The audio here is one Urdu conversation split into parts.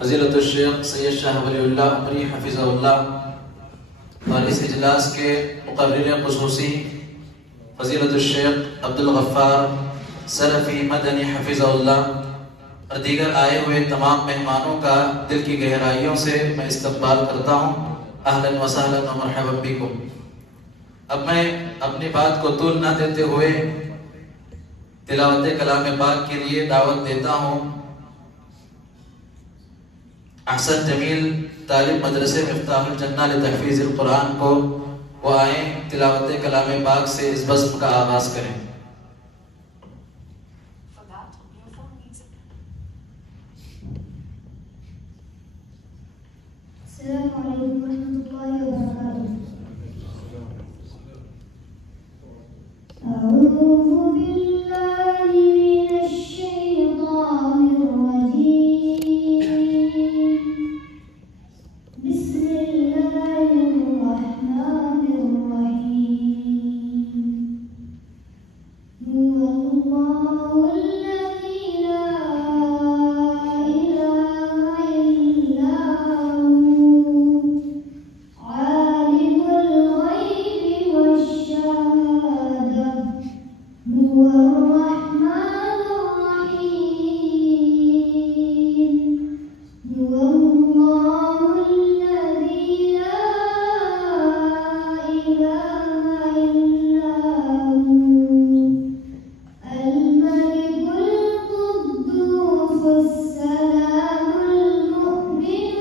فضیلت الشیخ سید شاہ ولی اللہ عمری حفظہ اللہ اور اس اجلاس کے مقرر خصوصی فضیلت الشیخ عبدالغفار سلفی مدنی حفظہ اللہ اور دیگر آئے ہوئے تمام مہمانوں کا دل کی گہرائیوں سے میں استقبال کرتا ہوں۔ اہلا وسہلا و مرحبا بکم۔ اب میں اپنی بات کو طول نہ دیتے ہوئے تلاوت کلام پاک کے لیے دعوت دیتا ہوں احسن جمیل طالب مدرسے مفتاح الجنہ لتحفیظ القرآن کو، وہ آئیں تلاوت کلام پاک سے اس بزم کا آغاز کریں۔ السلام علیکم ورحمۃ اللہ وبرکاتہ۔ اعوذ باللہ من الشیطان الرجیم، بسم اللہ الرحمن الرحیم۔ هو اللہ الذی لا الہ الا هو عالم الغیب والشہادہ، هو الرحمن الرحیم۔ هو اللہ الذی لا الہ الا هو الملك القدوس السلام المؤمن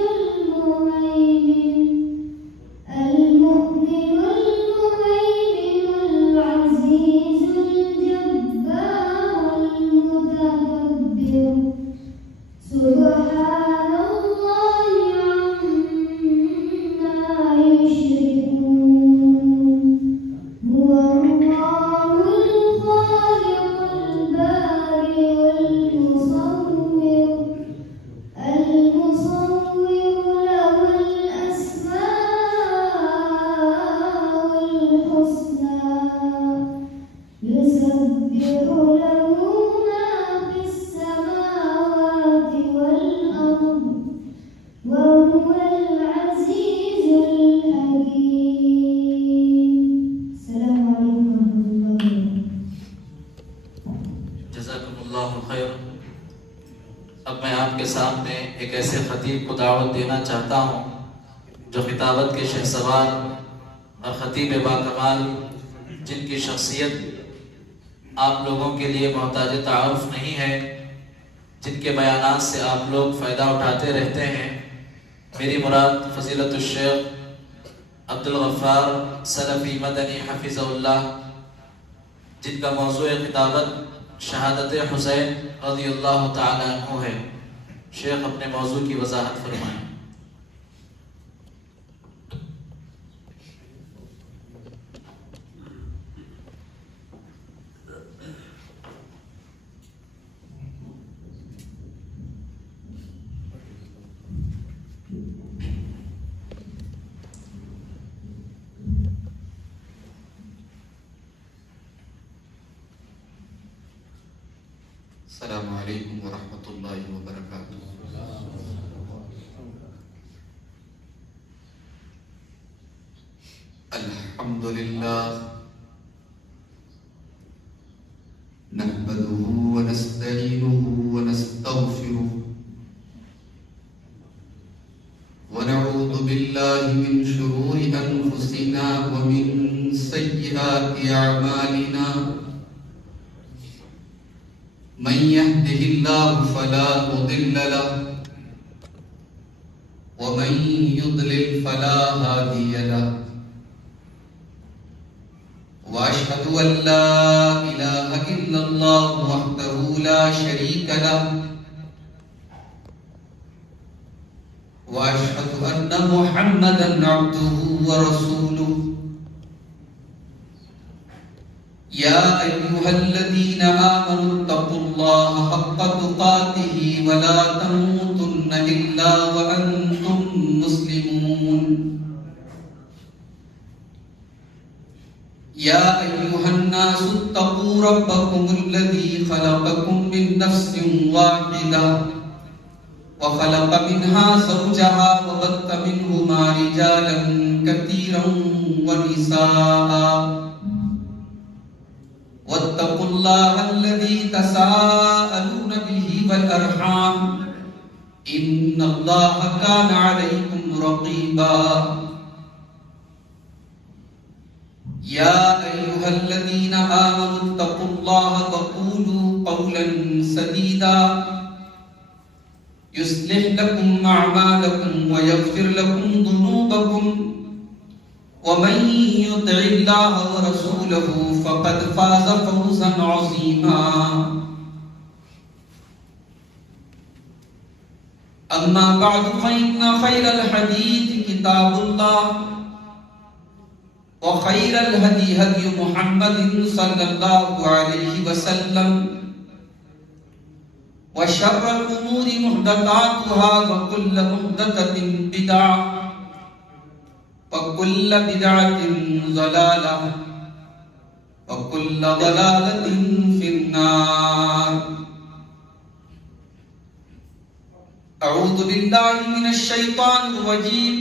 المهيمن العزيز الجبار المتكبر، سبحان الله عما يشركون۔ هو الله الخالق البارئ المصور له الأسماء الحسنى، يسبح له ما في السماوات والأرض، وهو العزيز الحكيم۔ السلام علیکم ورحمۃ اللہ وبرکاتہ۔ جزاکم اللہ خیر۔ اب میں آپ کے سامنے ایک ایسے خطیب کو دعوت دینا چاہتا ہوں جو خطابت کے شہسوار اور خطیب باکمال، جن کی شخصیت آپ لوگوں کے لیے محتاج تعارف نہیں ہے، جن کے بیانات سے آپ لوگ فائدہ اٹھاتے رہتے ہیں۔ میری مراد فضیلت الشیخ عبدالغفار سلفی مدنی حفظہ اللہ، جن کا موضوع خطابت شہادت حسین رضی اللہ تعالی عنہ ہے۔ شیخ اپنے موضوع کی وضاحت فرمائیں۔ السلام علیکم ورحمۃ اللہ وبرکاتہ۔ الحمد للہ نحمده ونستعینه ونستغفره ونعوذ باللہ من شرور انفسنا ومن سیئات اعمالنا، من يهده الله فلا مضل له ومن يضلل فلا هادي له، واشهد ان لا اله الا الله وحده لا شريك له، واشهد ان محمدا عبده ورسوله۔ يا أيها الذين آمنوا اتقوا الله حق تقاته ولا تموتن إلا وأنتم مسلمون۔ يا أيها الناس اتقوا ربكم الذي خلقكم من نفس واحدة وخلق منها زوجها وبث منهما رجالا كثيرا ونساء واتقوا الله الذي تساءلون به والأرحام إن الله كان عليكم رقيبا يا أيها الذين آمنوا اتقوا الله وقولوا قولا سديدا يصلح لكم أعمالكم ويغفر لكم ذنوبكم ومن يطع الله ورسوله فقد فاز فوزا عظيما أما بعد فإن خير الحديث كتاب الله وخير الهدي هدي محمد صلى الله عليه وسلم وشر الأمور محدثاتها وكل محدثة بدعة وكل بدعة ضلالة وكل ضلالة في النار أعوذ بالله من الشيطان الرجيم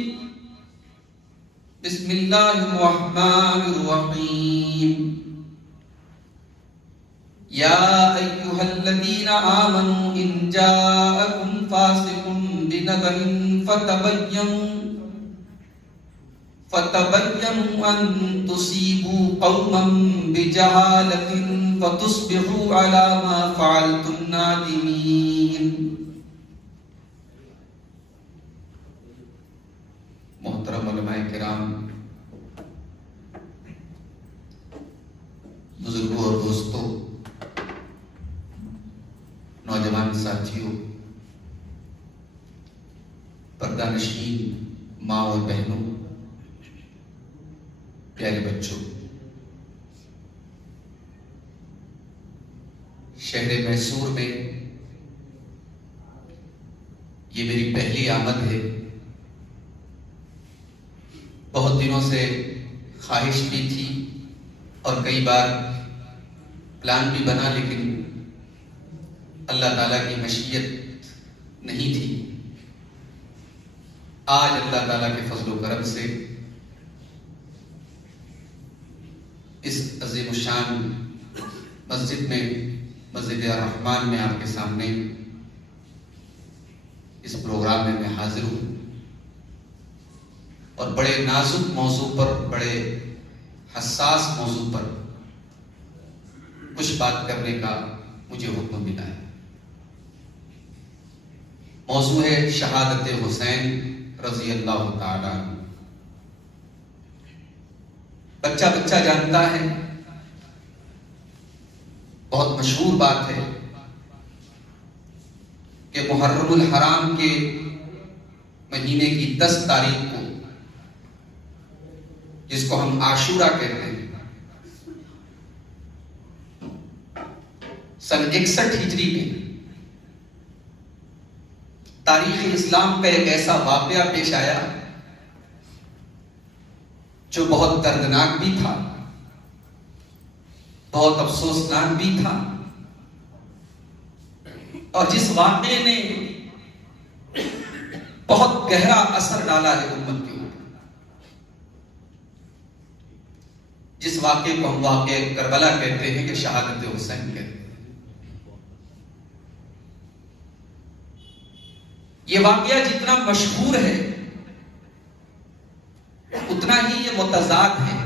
بسم الله الرحمن الرحيم يا أيها الذين آمنوا إن جاءكم فاسق بنبأ فتبينوا أن تصيبوا قوما بجهالة فتصبحوا على ما فعلتم نادمين. محترم علماء کرام، بزرگوں اور دوستوں، نوجوان ساتھیوں، پردہ نشین ماں اور بہنوں، پیارے بچوں، شہر میسور میں یہ میری پہلی آمد ہے. بہت دنوں سے خواہش بھی تھی اور کئی بار پلان بھی بنا، لیکن اللہ تعالیٰ کی مشیت نہیں تھی. آج اللہ تعالیٰ کے فضل و کرم سے اس عظیم الشان مسجد میں، مسجد الرحمان میں آپ کے سامنے اس پروگرام میں حاضر ہوں اور بڑے نازک موضوع پر، بڑے حساس موضوع پر کچھ بات کرنے کا مجھے حکم ملا ہے. موضوع ہے شہادت حسین رضی اللہ تعالی عنہ. بچہ بچہ جانتا ہے، بہت مشہور بات ہے کہ محرم الحرام کے مہینے کی 10 تاریخ کو، جس کو ہم عاشورہ کہتے ہیں، سن 61 ہجری میں تاریخ اسلام کا ایک ایسا واقعہ پیش آیا جو بہت دردناک بھی تھا، بہت افسوسناک بھی تھا، اور جس واقعے نے بہت گہرا اثر ڈالا ہے امت کے اوپر. جس واقعے کو ہم واقعہ کربلا کہتے ہیں، کہ شہادت حسین کہتے ہیں. یہ واقعہ جتنا مشہور ہے اتنا ہی یہ متضاد ہے.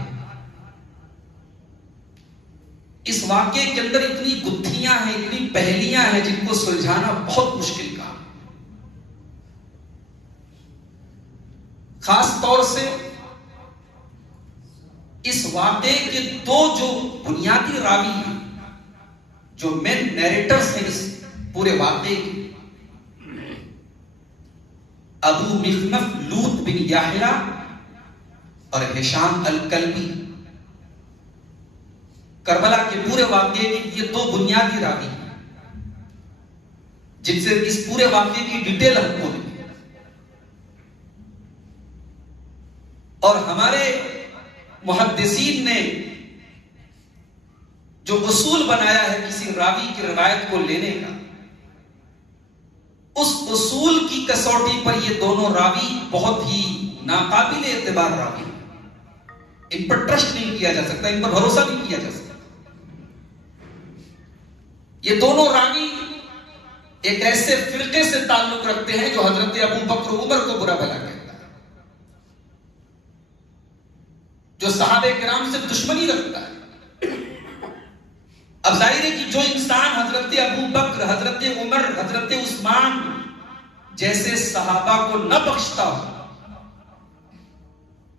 اس واقعے کے اندر اتنی گتھیاں ہیں، اتنی پہلیاں ہیں جن کو سلجھانا بہت مشکل کام. خاص طور سے اس واقعے کے 2 جو بنیادی راوی ہیں، جو مین نیریٹرز ہیں اس پورے واقعے کے، ابو مخنف لوط بن یحییٰ اور ہشام الکلبی، کربلا کے پورے واقعے کی یہ 2 بنیادی راوی ہیں جن سے اس پورے واقعے کی ڈیٹیل ہم کو ملی. اور ہمارے محدثین نے جو اصول بنایا ہے کسی راوی کی روایت کو لینے کا، اس اصول کی کسوٹی پر یہ دونوں راوی بہت ہی ناقابل اعتبار راوی، ان پر ٹرسٹ نہیں کیا جا سکتا، ان پر بھروسہ نہیں کیا جا سکتا۔ یہ دونوں راوی ایک ایسے فرقے سے تعلق رکھتے ہیں جو حضرت ابو بکر عمر کو برا بھلا کہتا ہے، جو صحابہ کرام سے دشمنی رکھتا ہے۔ اب ظاہر ہے کہ جو انسان حضرت ابو بکر، حضرت عمر، حضرت عثمان جیسے صحابہ کو نہ بخشتا ہو،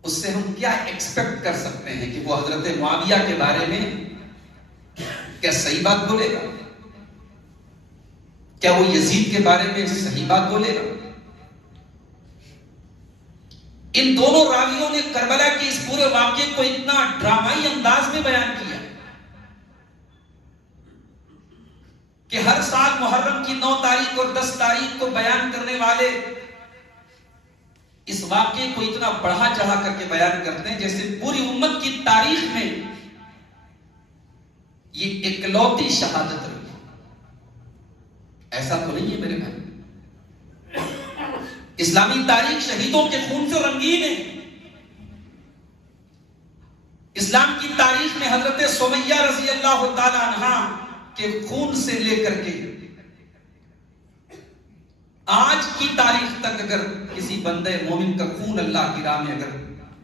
اس سے ہم کیا ایکسپیکٹ کر سکتے ہیں کہ وہ حضرت معاویہ کے بارے میں کیا صحیح بات بولے گا؟ کیا وہ یزید کے بارے میں صحیح بات بولے گا؟ ان دونوں راویوں نے کربلا کے اس پورے واقعے کو اتنا ڈرامائی انداز میں بیان کیا کہ ہر سال محرم کی 9 تاریخ اور 10 تاریخ کو بیان کرنے والے اس واقعے کو اتنا بڑھا چڑھا کر کے بیان کرتے ہیں جیسے پوری امت کی تاریخ میں یہ اکلوتی شہادت رہی۔ ایسا تو نہیں ہے میرے بھائی، اسلامی تاریخ شہیدوں کے خون سے رنگین ہے۔ اسلام کی تاریخ میں حضرت سمیہ رضی اللہ تعالی عنہا کے خون سے لے کر کے آج کی تاریخ تک اگر کسی بندے مومن کا خون اللہ کی راہ میں اگر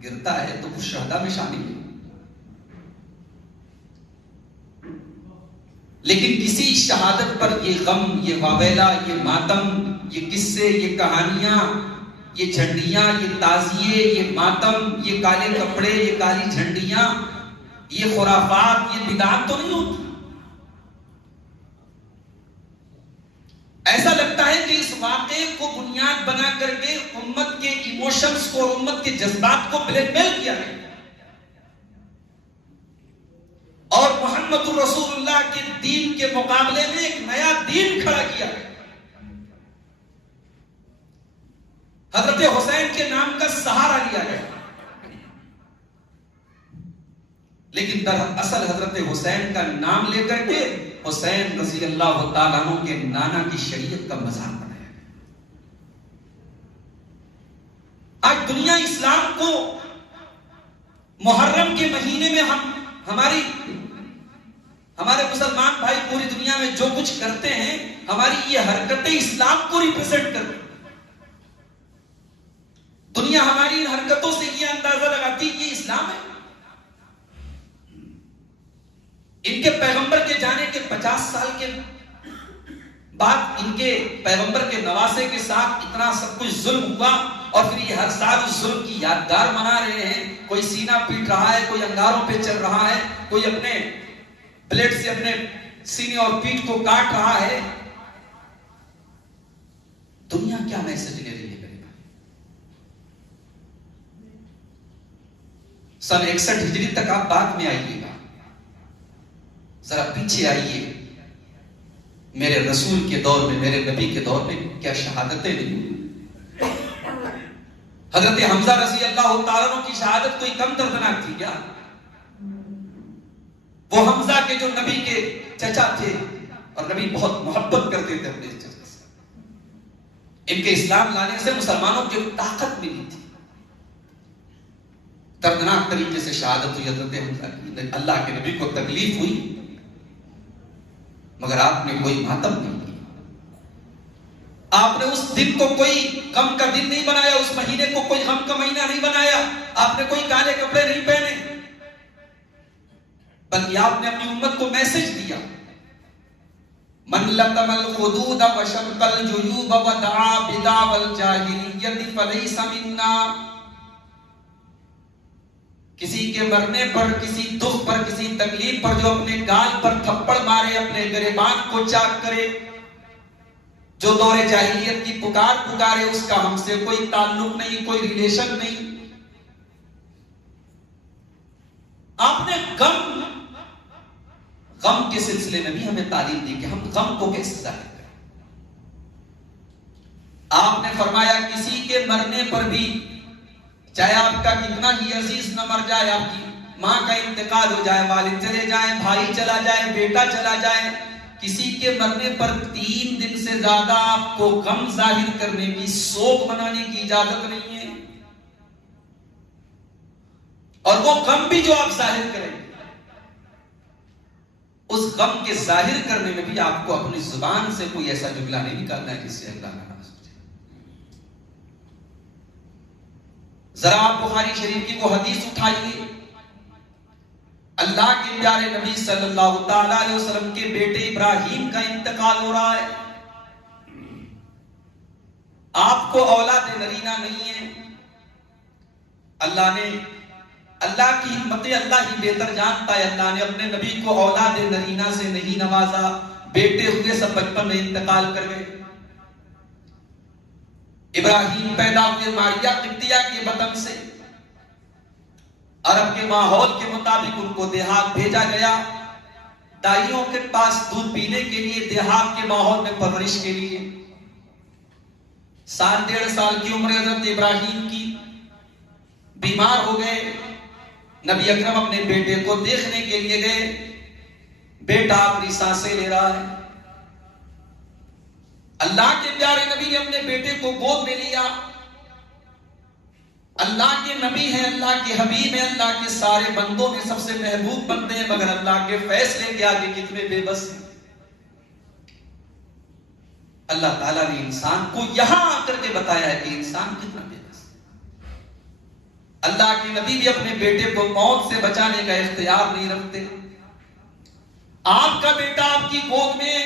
گرتا ہے تو وہ شہداء میں شامل ہے۔ لیکن کسی شہادت پر یہ غم، یہ واویلا، یہ ماتم، یہ قصے، یہ کہانیاں، یہ جھنڈیاں، یہ تعزیے، یہ ماتم، یہ کالے کپڑے، یہ کالی جھنڈیاں، یہ خرافات، یہ بدعات تو نہیں ہوتی۔ ایسا لگتا ہے کہ اس واقعے کو بنیاد بنا کر کے امت کے ایموشنز کو اور امت کے جذبات کو بلیک میل کیا گیا اور محمد رسول اللہ کے دین کے مقابلے میں ایک نیا دین کھڑا کیا گیا۔ حضرت حسین کے نام کا سہارا لیا گیا، لیکن دراصل حضرت حسین کا نام لے کر کے حسین رضی اللہ تعالیٰ عنہ کے نانا کی شریعت کا مذاق بنایا گیا۔ آج دنیا اسلام کو محرم کے مہینے میں ہمارے مسلمان بھائی پوری دنیا میں جو کچھ کرتے ہیں، ہماری یہ حرکتیں اسلام کو ریپرزینٹ کرتی ہیں۔ دنیا ہماری ان حرکتوں سے یہ اندازہ لگاتی ہے یہ اسلام ہے۔ ان کے پیغمبر کے جانے کے 50 سال کے بعد ان کے پیغمبر کے نواسے کے ساتھ اتنا سب کچھ ظلم ہوا، اور پھر یہ ہر سال اس ظلم کی یادگار منا رہے ہیں۔ کوئی سینہ پیٹ رہا ہے، کوئی انگاروں پہ چل رہا ہے، کوئی اپنے بلیڈ سے اپنے سینے اور پیٹ کو کاٹ رہا ہے۔ دنیا کیا میسج لے رہی ہے میرے بھائی؟ سن 61 ہجری تک آپ بعد میں آئیے گا، ذرا پیچھے آئیے۔ میرے رسول کے دور میں، میرے نبی کے دور میں کیا شہادتیں نہیں؟ حضرت حمزہ رضی اللہ تعالیٰ عنہ کی شہادت کوئی کم دردناک تھی کیا؟ وہ حمزہ کے جو نبی کے چچا تھے، اور نبی بہت محبت کرتے تھے اپنے چچا سے، ان کے اسلام لانے سے مسلمانوں کی طاقت ملی تھی۔ دردناک طریقے سے شہادت ہوئی حضرت حمزہ کی۔ اللہ کے نبی کو تکلیف ہوئی، مگر آپ نے کوئی ماتم نہیں کیا۔ آپ نے اس دن کو کوئی غم کا دن نہیں بنایا، اس مہینے کو کوئی غم کا مہینہ نہیں بنایا، آپ نے کوئی کالے کپڑے نہیں پہنے، بلکہ آپ نے اپنی امت کو میسج دیا، من لطم الخدود وشق الجیوب ودعا بدعوى الجاہلیۃ فلیس منا۔ کسی کے مرنے پر، کسی دکھ پر، کسی تکلیف پر جو اپنے گال پر تھپڑ مارے، اپنے گریبان کو چاک کرے، جو دور جاہلیت کی پکارے، اس کا ہم سے کوئی تعلق نہیں، کوئی ریلیشن نہیں۔ آپ نے غم کے سلسلے میں بھی ہمیں تعلیم دی کہ ہم غم کو کیسے ظاہر کریں۔ آپ نے فرمایا کسی کے مرنے پر بھی، چاہے آپ کا کتنا ہی عزیز نہ مر جائے، آپ کی ماں کا انتقال ہو جائے، والد چلے جائیں، بھائی چلا جائے، بیٹا چلا جائے، کسی کے مرنے پر 3 دن سے زیادہ آپ کو غم ظاہر کرنے کی، سوگ منانے کی اجازت نہیں ہے. اور وہ غم بھی جو آپ ظاہر کریں، اس غم کے ظاہر کرنے میں بھی آپ کو اپنی زبان سے کوئی ایسا جملہ نہیں نکالنا ہے جس سے اللہ ناراض ہو جائے. ذرا آپ بخاری شریف کی وہ حدیث اٹھائیے، اللہ کے پیارے نبی صلی اللہ تعالی علیہ وسلم کے بیٹے ابراہیم کا انتقال ہو رہا ہے. آپ کو اولاد نرینہ نہیں ہے. اللہ کی حکمت اللہ ہی بہتر جانتا ہے. اللہ نے اپنے نبی کو اولاد نرینہ سے نہیں نوازا. بیٹے ہوئے سب بچپن میں انتقال کر گئے. ابراہیم پیدا ہوئے ماریہ قبطیہ کے بطن سے. عرب کے ماحول کے مطابق ان کو دیہات بھیجا گیا، دائیوں کے پاس دودھ پینے کے لیے، دیہات کے ماحول میں پرورش کے لیے. 1.5 سال کی عمر حضرت ابراہیم کی، بیمار ہو گئے. نبی اکرم اپنے بیٹے کو دیکھنے کے لیے گئے. بیٹا اپنی سانسیں لے رہا ہے. اللہ کے پیارے نبی نے اپنے بیٹے کو گود میں لیا. اللہ کے نبی ہیں، اللہ کے حبیب ہیں، اللہ کے سارے بندوں میں سب سے محبوب بندے ہیں، مگر اللہ کے فیصلے کے آگے کتنے بے بس ہیں. اللہ تعالیٰ نے انسان کو یہاں آ کر کے بتایا ہے کہ انسان کتنا بے بس ہے. اللہ کے نبی بھی اپنے بیٹے کو موت سے بچانے کا اختیار نہیں رکھتے. آپ کا بیٹا آپ کی گود میں،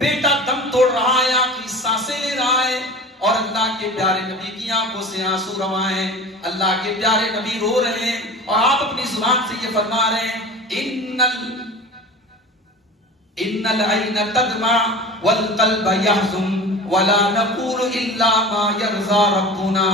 بیٹا دم توڑ رہا ہے، آخری سانسیں لے رہا ہے، اور اللہ کے پیارے نبی کی آنکھوں سے آنسو رواں ہیں. اللہ کے پیارے نبی رو رہے ہیں اور آپ اپنی زبان سے یہ فرما رہے ہیں، ان العین تدمع والقلب یحزن ولا نقول الا ما یرضى ربنا.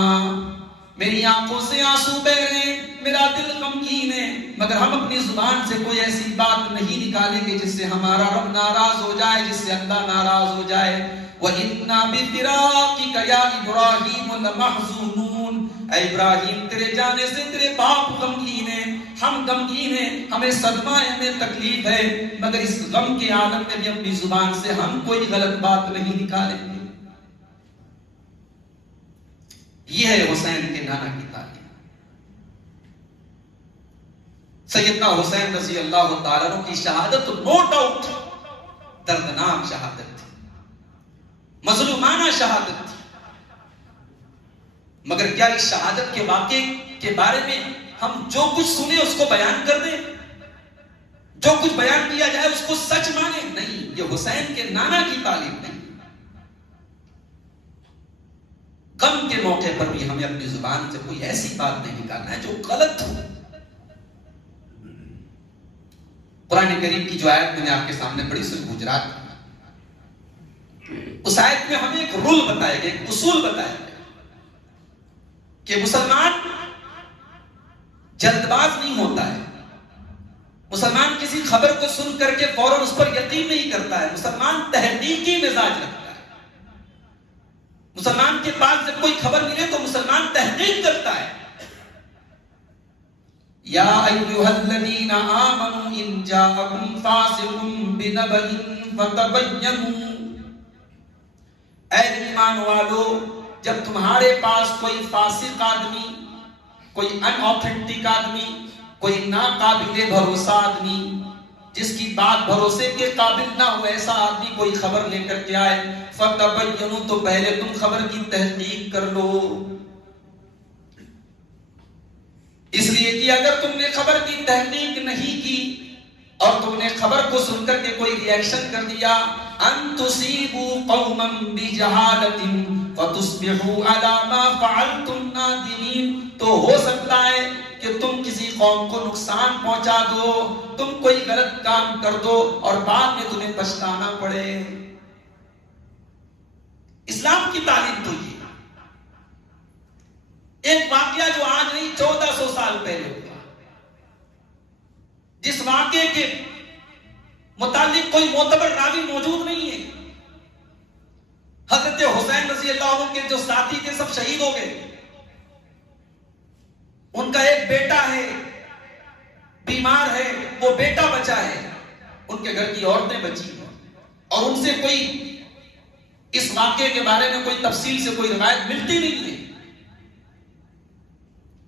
میری آنکھوں سے آنسو بہ رہے ہیں، میرا دل غمگین ہے، مگر ہم اپنی زبان سے کوئی ایسی بات نہیں نکالیں گے جس سے ہمارا رب ناراض ہو جائے، جس سے اللہ ناراض ہو جائے. وَإِنَّا بِفِرَاقِكَ يَا إِبْرَاهِيمُ لَمَحْزُونُونَ. اے ابراہیم تیرے جانے سے تیرے باپ غمگین ہیں، ہم غمگین ہیں، ہمیں صدمہ ہے، ہمیں تکلیف ہے، مگر اس غم کے عالم میں بھی اپنی زبان سے ہم کوئی غلط بات نہیں نکالیں گے. یہ ہے حسین کے نانا کی تعلیم. سیدنا حسین رضی اللہ تعالیٰ عنہ کی شہادت نو ڈاؤٹ دردناک شہادت تھی، مظلومانہ شہادت تھی. مگر کیا اس شہادت کے واقعے کے بارے میں ہم جو کچھ سنیں اس کو بیان کر دیں، جو کچھ بیان کیا جائے اس کو سچ مانیں؟ نہیں، یہ حسین کے نانا کی تعلیم نہیں. غم کے موقع پر بھی ہمیں اپنی زبان سے کوئی ایسی بات نہیں نکالنا ہے جو غلط ہو. قرآن کریم کی جو آیت میں نے آپ کے سامنے پڑھی سورہ حجرات، اس آیت میں ہمیں ایک رول بتایا گیا، ایک اصول بتایا گیا کہ مسلمان جلد باز نہیں ہوتا ہے. مسلمان کسی خبر کو سن کر کے فوراً اس پر یقین نہیں کرتا ہے. مسلمان تحقیقی مزاج رکھتا ہے. مسلمان کے پاس جب کوئی خبر ملے تو مسلمان تحقیق کرتا ہے. یا ایھا الذین آمنوا ان جاءکم فاسق بنبأ فتبینوا. اے ایمان والو، جب تمہارے پاس کوئی فاسق آدمی، کوئی ان آتھینٹک آدمی، کوئی ناقابل بھروسہ آدمی، جس کی بات بھروسے کے قابل نہ ہو، ایسا آدمی کوئی خبر لے کر کے آئے، فتبینوا، تو پہلے تم خبر کی تحقیق کر لو. اس لیے کہ اگر تم نے خبر کی تحقیق نہیں کی اور تم نے خبر کو سن کر کے کوئی ری ایکشن کر دیا، ان تصیبوا قوما بجہالۃ فتصبحوا علی ما فعلتم نادمین. تو ہو سکتا ہے کہ تم کسی قوم کو نقصان پہنچا دو، تم کوئی غلط کام کر دو اور بعد میں تمہیں پچھتانا پڑے. اسلام کی تعلیم تو یہ ایک واقعہ جو آج نہیں 1400 سال پہلے ہوا، جس واقعے کے متعلق کوئی معتبر راوی موجود نہیں ہے. حضرت حسین رضی اللہ عنہ کے جو ساتھی تھے سب شہید ہو گئے. ان کا ایک بیٹا ہے، بیمار ہے، وہ بیٹا بچا ہے. ان کے گھر کی عورتیں بچی ہیں اور ان سے کوئی اس واقعے کے بارے میں کوئی تفصیل سے کوئی روایت ملتی نہیں ہے.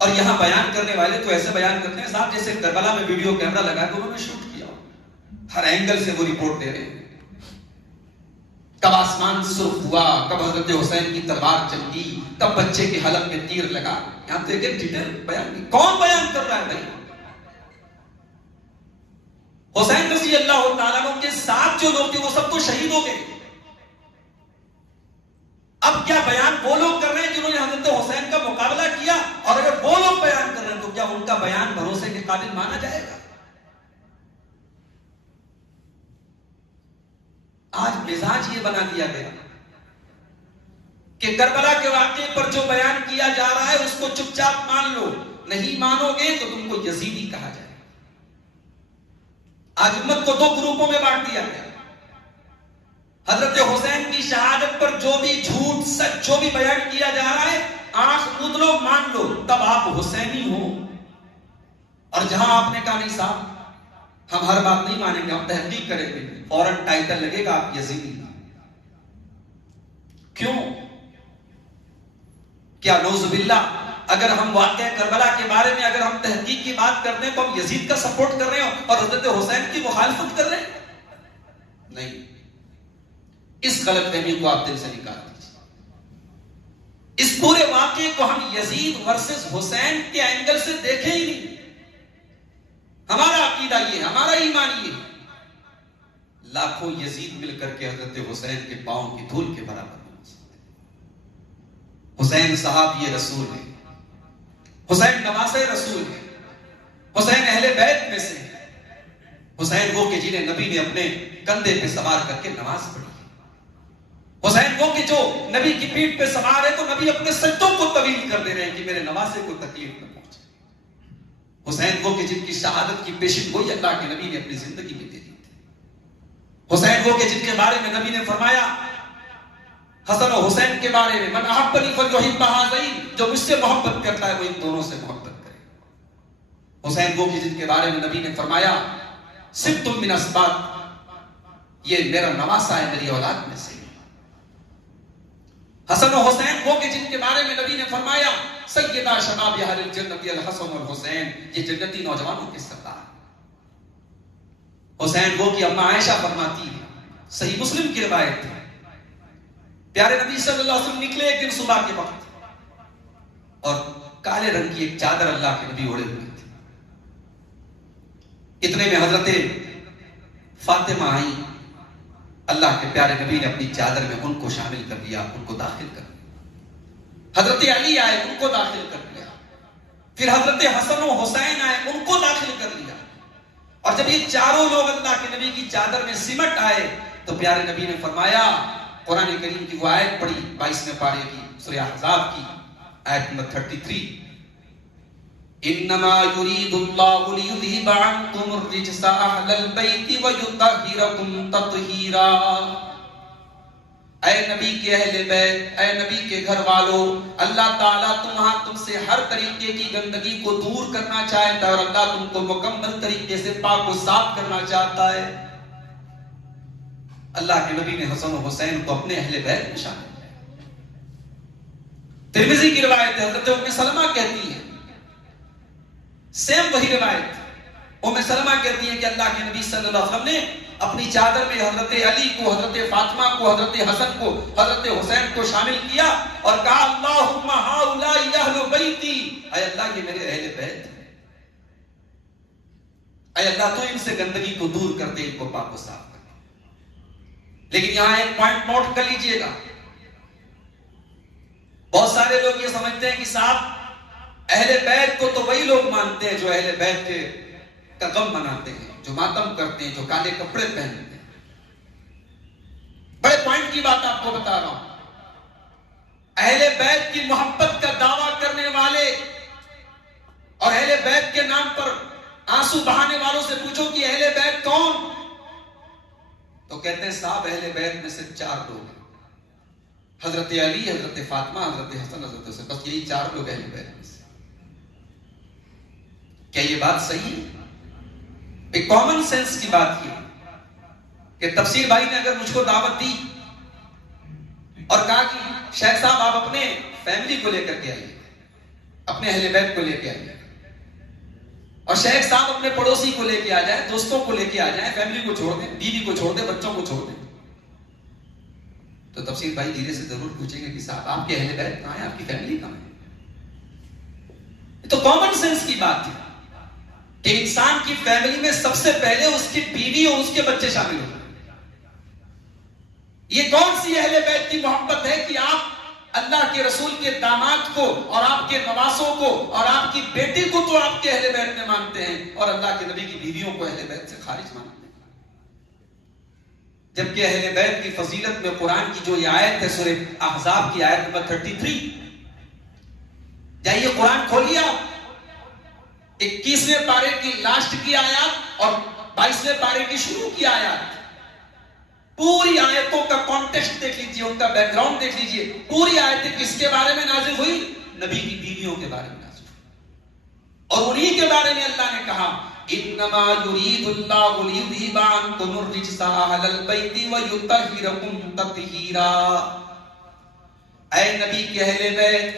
اور یہاں بیان کرنے والے تو ایسے بیان کرتے ہیں صاحب جیسے کربلا میں ویڈیو کیمرہ لگا کے انہوں نے شوٹ کیا، ہر اینگل سے وہ رپورٹ دے رہے ہیں. کب آسمان سرخ ہوا، کب حضرت حسین کی تلوار چمکی، کب بچے کے حلق میں تیر لگا. یہاں تو ایک ڈیٹیل بیان کی. کون بیان کر رہا ہے بھائی؟ حسین رضی اللہ تعالیٰ عنہ کے ساتھ جو لوگ تھے وہ سب تو شہید ہو گئے. اب کیا بیان وہ لوگ کر رہے ہیں جنہوں نے حضرت حسین کا مقابلہ کیا، اور اگر وہ لوگ بیان کر رہے ہیں تو کیا ان کا بیان بھروسے کے قابل مانا جائے گا؟ آج مزاج یہ بنا دیا گیا کہ کربلا کے واقعے پر جو بیان کیا جا رہا ہے اس کو چپ چاپ مان لو، نہیں مانو گے تو تم کو یزیدی کہا جائے. آج امت کو دو گروپوں میں بانٹ دیا گیا. حضرت حسین کی شہادت پر جو بھی جھوٹ سچ جو بھی بیان کیا جا رہا ہے آنکھ مود لو، مان لو، تب آپ حسینی ہو. اور جہاں آپ نے کہا نہیں صاحب ہم ہر بات نہیں مانیں گے، ہم تحقیق کریں گے، فوراً ٹائٹل لگے گا آپ یزیدی. کیوں؟ کیا نعوذ باللہ اگر ہم واقعہ کربلا کے بارے میں اگر ہم تحقیق کی بات کرتے ہیں تو ہم یزید کا سپورٹ کر رہے ہیں اور حضرت حسین کی مخالفت کر رہے ہیں؟ نہیں، اس غلط فہمی کو آپ دل سے نکال دیجیے. اس پورے واقعے کو ہم یزید ورسز حسین کے اینگل سے دیکھیں ہی نہیں. ہمارا عقیدہ یہ، ہمارا ایمان یہ، لاکھوں یزید مل کر کے حضرت حسین کے پاؤں کی دھول کے برابر نہیں ہو سکتے. حسین صاحب یہ رسول ہے، حسین نواسہ رسول ہے، حسین اہل بیت میں سے، حسین وہ کہ جنہیں نبی نے اپنے کندھے پہ سوار کر کے نماز پڑھی. حسین وہ کہ جو نبی کی پیٹھ پہ سوار ہے تو نبی اپنے سجدوں کو طویل کر دے رہے ہیں کہ میرے نواسے کو تکلیف نہ پہنچے. حسین وہ کہ جن کی شہادت کی پیشن گوئی اللہ کے نبی نے اپنی زندگی میں دے دی تھی. حسین وہ کہ جن کے بارے میں نبی نے فرمایا حسن و حسین کے بارے میں من احبنی فلیحب ہذین، جو مجھ سے محبت کرتا ہے وہ ان دونوں سے محبت کرے. حسین وہ کہ جن کے بارے میں نبی نے فرمایا سبت من اسباط، یہ میرا نواسا ہے میری اولاد میں سے. حسن و حسین وہ کہ جن کے بارے میں نبی نے فرمایا سیدہ شباب اہل الجنت الحسن والحسین، یہ جنتی نوجوانوں کے سردار. حسین وہ کہ اماں عائشہ فرماتی ہے، صحیح مسلم کی روایت ہے، پیارے نبی صلی اللہ علیہ وسلم نکلے ایک دن صبح کے وقت اور کالے رنگ کی ایک چادر اللہ کے نبی اوڑے ہوئے تھے. اتنے میں حضرت فاطمہ آئی، اللہ کے پیارے نبی نے اپنی چادر میں ان کو شامل کر دیا، ان کو داخل کر دیا. حضرت علی آئے، ان کو داخل کر دیا. پھر حضرت حسن و حسین آئے، ان کو داخل کر دیا. اور جب یہ چاروں لوگ اللہ کے نبی کی چادر میں سمٹ آئے تو پیارے نبی نے فرمایا، قرآن کریم کی وہ آیت پڑھی 22ویں پارے کی سورہ احزاب کی آیت نمبر 33، انما یرید اللہ لیذہب عنکم الرجس اہل البیت ویطہرکم تطہیرا. اے نبی کے اہل بیت، اے نبی کے گھر والوں، اللہ تعالیٰ تم سے ہر طریقے کی گندگی کو دور کرنا چاہتا ہے اور اللہ تم کو مکمل طریقے سے پاک و صاف کرنا چاہتا ہے. اللہ کے نبی نے حسن و حسین کو اپنے اہل بیت میں شامل کیا. ترمذی کی روایت ہے، حضرت ام سلمہ کہتی ہے، سیم وہی روایت، ام سلمہ کہتی ہے کہ اللہ کے نبی صلی اللہ علیہ وسلم نے اپنی چادر میں حضرت علی کو، حضرت فاطمہ کو، حضرت حسن کو، حضرت حسین کو شامل کیا اور کہا اللہم ہؤلاء اہل بیتی، اے اللہ یہ میرے اہل بیت ہیں، اے اللہ تو ان سے گندگی کو دور کر دے، ان کو پاک و صاف کر دے. لیکن یہاں ایک پوائنٹ نوٹ کر لیجئے گا، بہت سارے لوگ یہ سمجھتے ہیں کہ صاحب اہل بیت کو تو وہی لوگ مانتے ہیں جو اہل بیت کے کا غم مناتے ہیں، جو ماتم کرتے ہیں، جو کالے کپڑے پہنتے ہیں. بڑے پوائنٹ کی بات آپ کو بتا رہا ہوں. اہل بیت کی محبت کا دعویٰ کرنے والے اور اہل بیت کے نام پر آنسو بہانے والوں سے پوچھو کہ اہل بیت کون، تو کہتے ہیں صاحب اہل بیت میں سے 4 لوگ ہیں، حضرت علی، حضرت فاطمہ، حضرت حسن، حضرت حسین، بس یہی 4 لوگ اہل بیت میں سے. کیا یہ بات صحیح ہے؟ ایک کامن سینس کی بات یہ، کہ تفسیر بھائی نے اگر مجھ کو دعوت دی اور کہا کہ شیخ صاحب آپ اپنے فیملی کو لے کر کے آئیے، اپنے اہل بیت کو لے کے آئیے، اور شیخ صاحب اپنے پڑوسی کو لے کے آ جائیں، دوستوں کو لے کے آ جائیں، فیملی کو چھوڑ دیں، بیوی کو چھوڑ دیں، بچوں کو چھوڑ دیں، تو تفسیر بھائی دھیرے سے ضرور پوچھیں گے کہ صاحب آپ کے اہل بیت کہاں ہیں، آپ کی فیملی کہاں ہے؟ تو کامن سینس کی بات تھی کہ انسان کی فیملی میں سب سے پہلے اس کی بیوی اور اس کے بچے شامل ہوں۔ یہ کون سی اہل بیت کی محبت ہے کہ آپ اللہ کے رسول کے داماد کو اور آپ کے نواسوں کو اور آپ کی بیٹی کو تو آپ کے اہل بیت میں مانتے ہیں، اور اللہ کے نبی کی بیویوں کو اہل بیت سے خارج مانتے ہیں، جبکہ اہل بیت کی فضیلت میں قرآن کی جو یہ آیت ہے سورہ احزاب کی آیت نمبر 33، جائیے قرآن کھولیے آپ، 21ویں پارے کی لاسٹ کی آیات اور 22ویں پارے کی شروع کی آیات، پوری آیتوں کا کانٹیکسٹ دیکھ لیجئے، ان کا بیک گراؤنڈ دیکھ لیجئے۔ پوری آیتیں کس کے بارے میں نازل ہوئی؟ نبی کی بیویوں کے بارے میں نازل ہوئی، اور انہی کے بارے میں اللہ نے کہا انما یرید اللہ لیذھب عنکم الرجس اہل البیت ویطہرکم تطہیرا۔ اے نبی کے اہل بیت،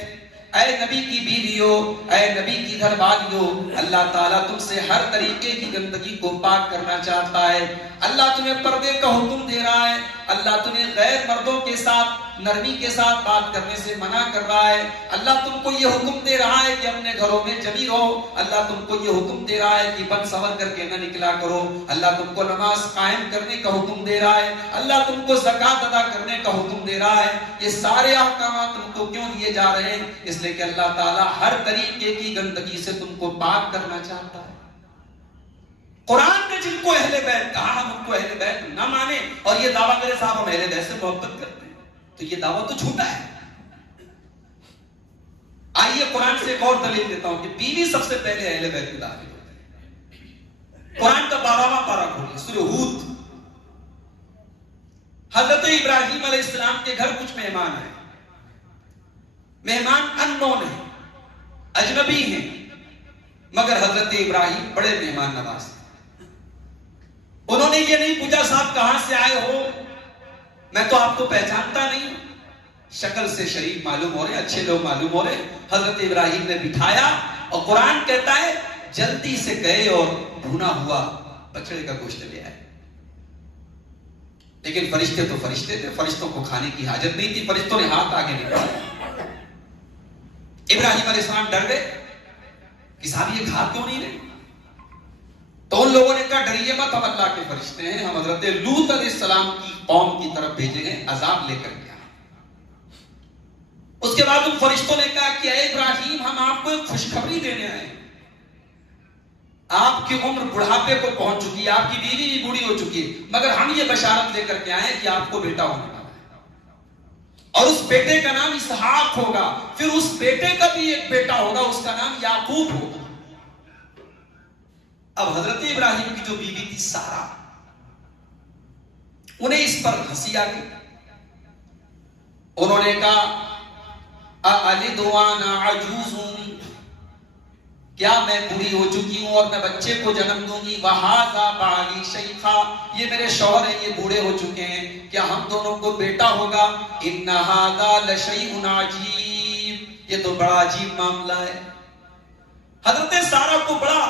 اے نبی کی بیویوں، اے نبی کی گھر والیوں، اللہ تعالیٰ تم سے ہر طریقے کی گندگی کو پاک کرنا چاہتا ہے۔ اللہ تمہیں پردے کا حکم دے رہا ہے، اللہ تمہیں غیر مردوں کے ساتھ نرمی کے ساتھ بات کرنے سے منع کر رہا ہے، اللہ تم کو یہ حکم دے رہا ہے کہ اپنے گھروں میں جمی رہو، اللہ تم کو یہ حکم دے رہا ہے کہ بن سنور کر کے نہ نکلا کرو، اللہ تم کو نماز قائم کرنے کا حکم دے رہا ہے، اللہ تم کو زکوٰۃ ادا کرنے کا حکم دے رہا ہے۔ یہ سارے احکامات تم کو کیوں دیے جا رہے ہیں؟ اس لیے کہ اللہ تعالیٰ ہر طریقے کی گندگی سے تم کو پاک کرنا چاہتا ہے۔ قرآن نے جن کو اہل بیت کہا، ہم ان کو اہل بیت نہ مانے اور یہ دعویٰ کرے صاحب ہم اہل بیت سے محبت کرتے ہیں، تو یہ دعویٰ تو جھوٹا ہے۔ آئیے قرآن سے ایک اور دلیل دیتا ہوں کہ بیوی سب سے پہلے اہل بیت میں داخل ہوتی ہے۔ قرآن کا 12واں پارہ کھولیے، سورہ ہود۔ حضرت ابراہیم علیہ السلام کے گھر کچھ مہمان ہیں، مہمان اننون ہیں، اجنبی ہیں، مگر حضرت ابراہیم بڑے مہمان نواز ہیں۔ انہوں نے یہ نہیں پوچھا صاحب کہاں سے آئے ہو، میں تو آپ کو پہچانتا نہیں، شکل سے شریف معلوم ہو رہے، اچھے لوگ معلوم ہو رہے۔ حضرت ابراہیم نے بٹھایا اور قرآن کہتا ہے جلدی سے گئے اور بھونا ہوا بچڑے کا گوشت لے آئے۔ لیکن فرشتے تو فرشتے تھے، فرشتوں کو کھانے کی حاجت نہیں تھی، فرشتوں نے ہاتھ آگے نکالا۔ ابراہیم علیہ السلام ڈر گئے کہ صاحب یہ کھا کیوں نہیں رہے؟ تو ان لوگوں نے کہا ڈریے مت، ہم اللہ کے فرشتے ہیں، ہم حضرت لوط علیہ السلام کی قوم کی طرف بھیجے ہیں عذاب لے کر کے۔ اس کے بعد ان فرشتوں نے کہا کہ اے ابراہیم ہم آپ کو ایک خوشخبری دینے آئے ہیں، آپ کی عمر بڑھاپے کو پہنچ چکی ہے، آپ کی بیوی بھی بوڑھی ہو چکی ہے، مگر ہم یہ بشارت لے کر کے آئے کہ آپ کو بیٹا ہونے والا ہے، اور اس بیٹے کا نام اسحاق ہوگا، پھر اس بیٹے کا بھی ایک بیٹا ہوگا، اس کا نام یعقوب ہوگا۔ اب حضرت ابراہیم کی جو بیوی تھی سارا، انہیں اس پر ہنسی آ گئی۔ انہوں نے کہا اَأَلِدُ وَأَنَا عَجُوزٌ، کیا میں بوڑھی ہو چکی ہوں اور میں بچے کو جنم دوں گی؟ وَهَذَا بَعْلِي شَيْخًا، یہ میرے شوہر ہیں، یہ بوڑھے ہو چکے ہیں، کیا ہم دونوں کو بیٹا ہوگا؟ إِنَّ هَذَا لَشَيْءٌ عَجِيبٌ، یہ تو بڑا عجیب معاملہ ہے۔ حضرت سارہ کو بڑا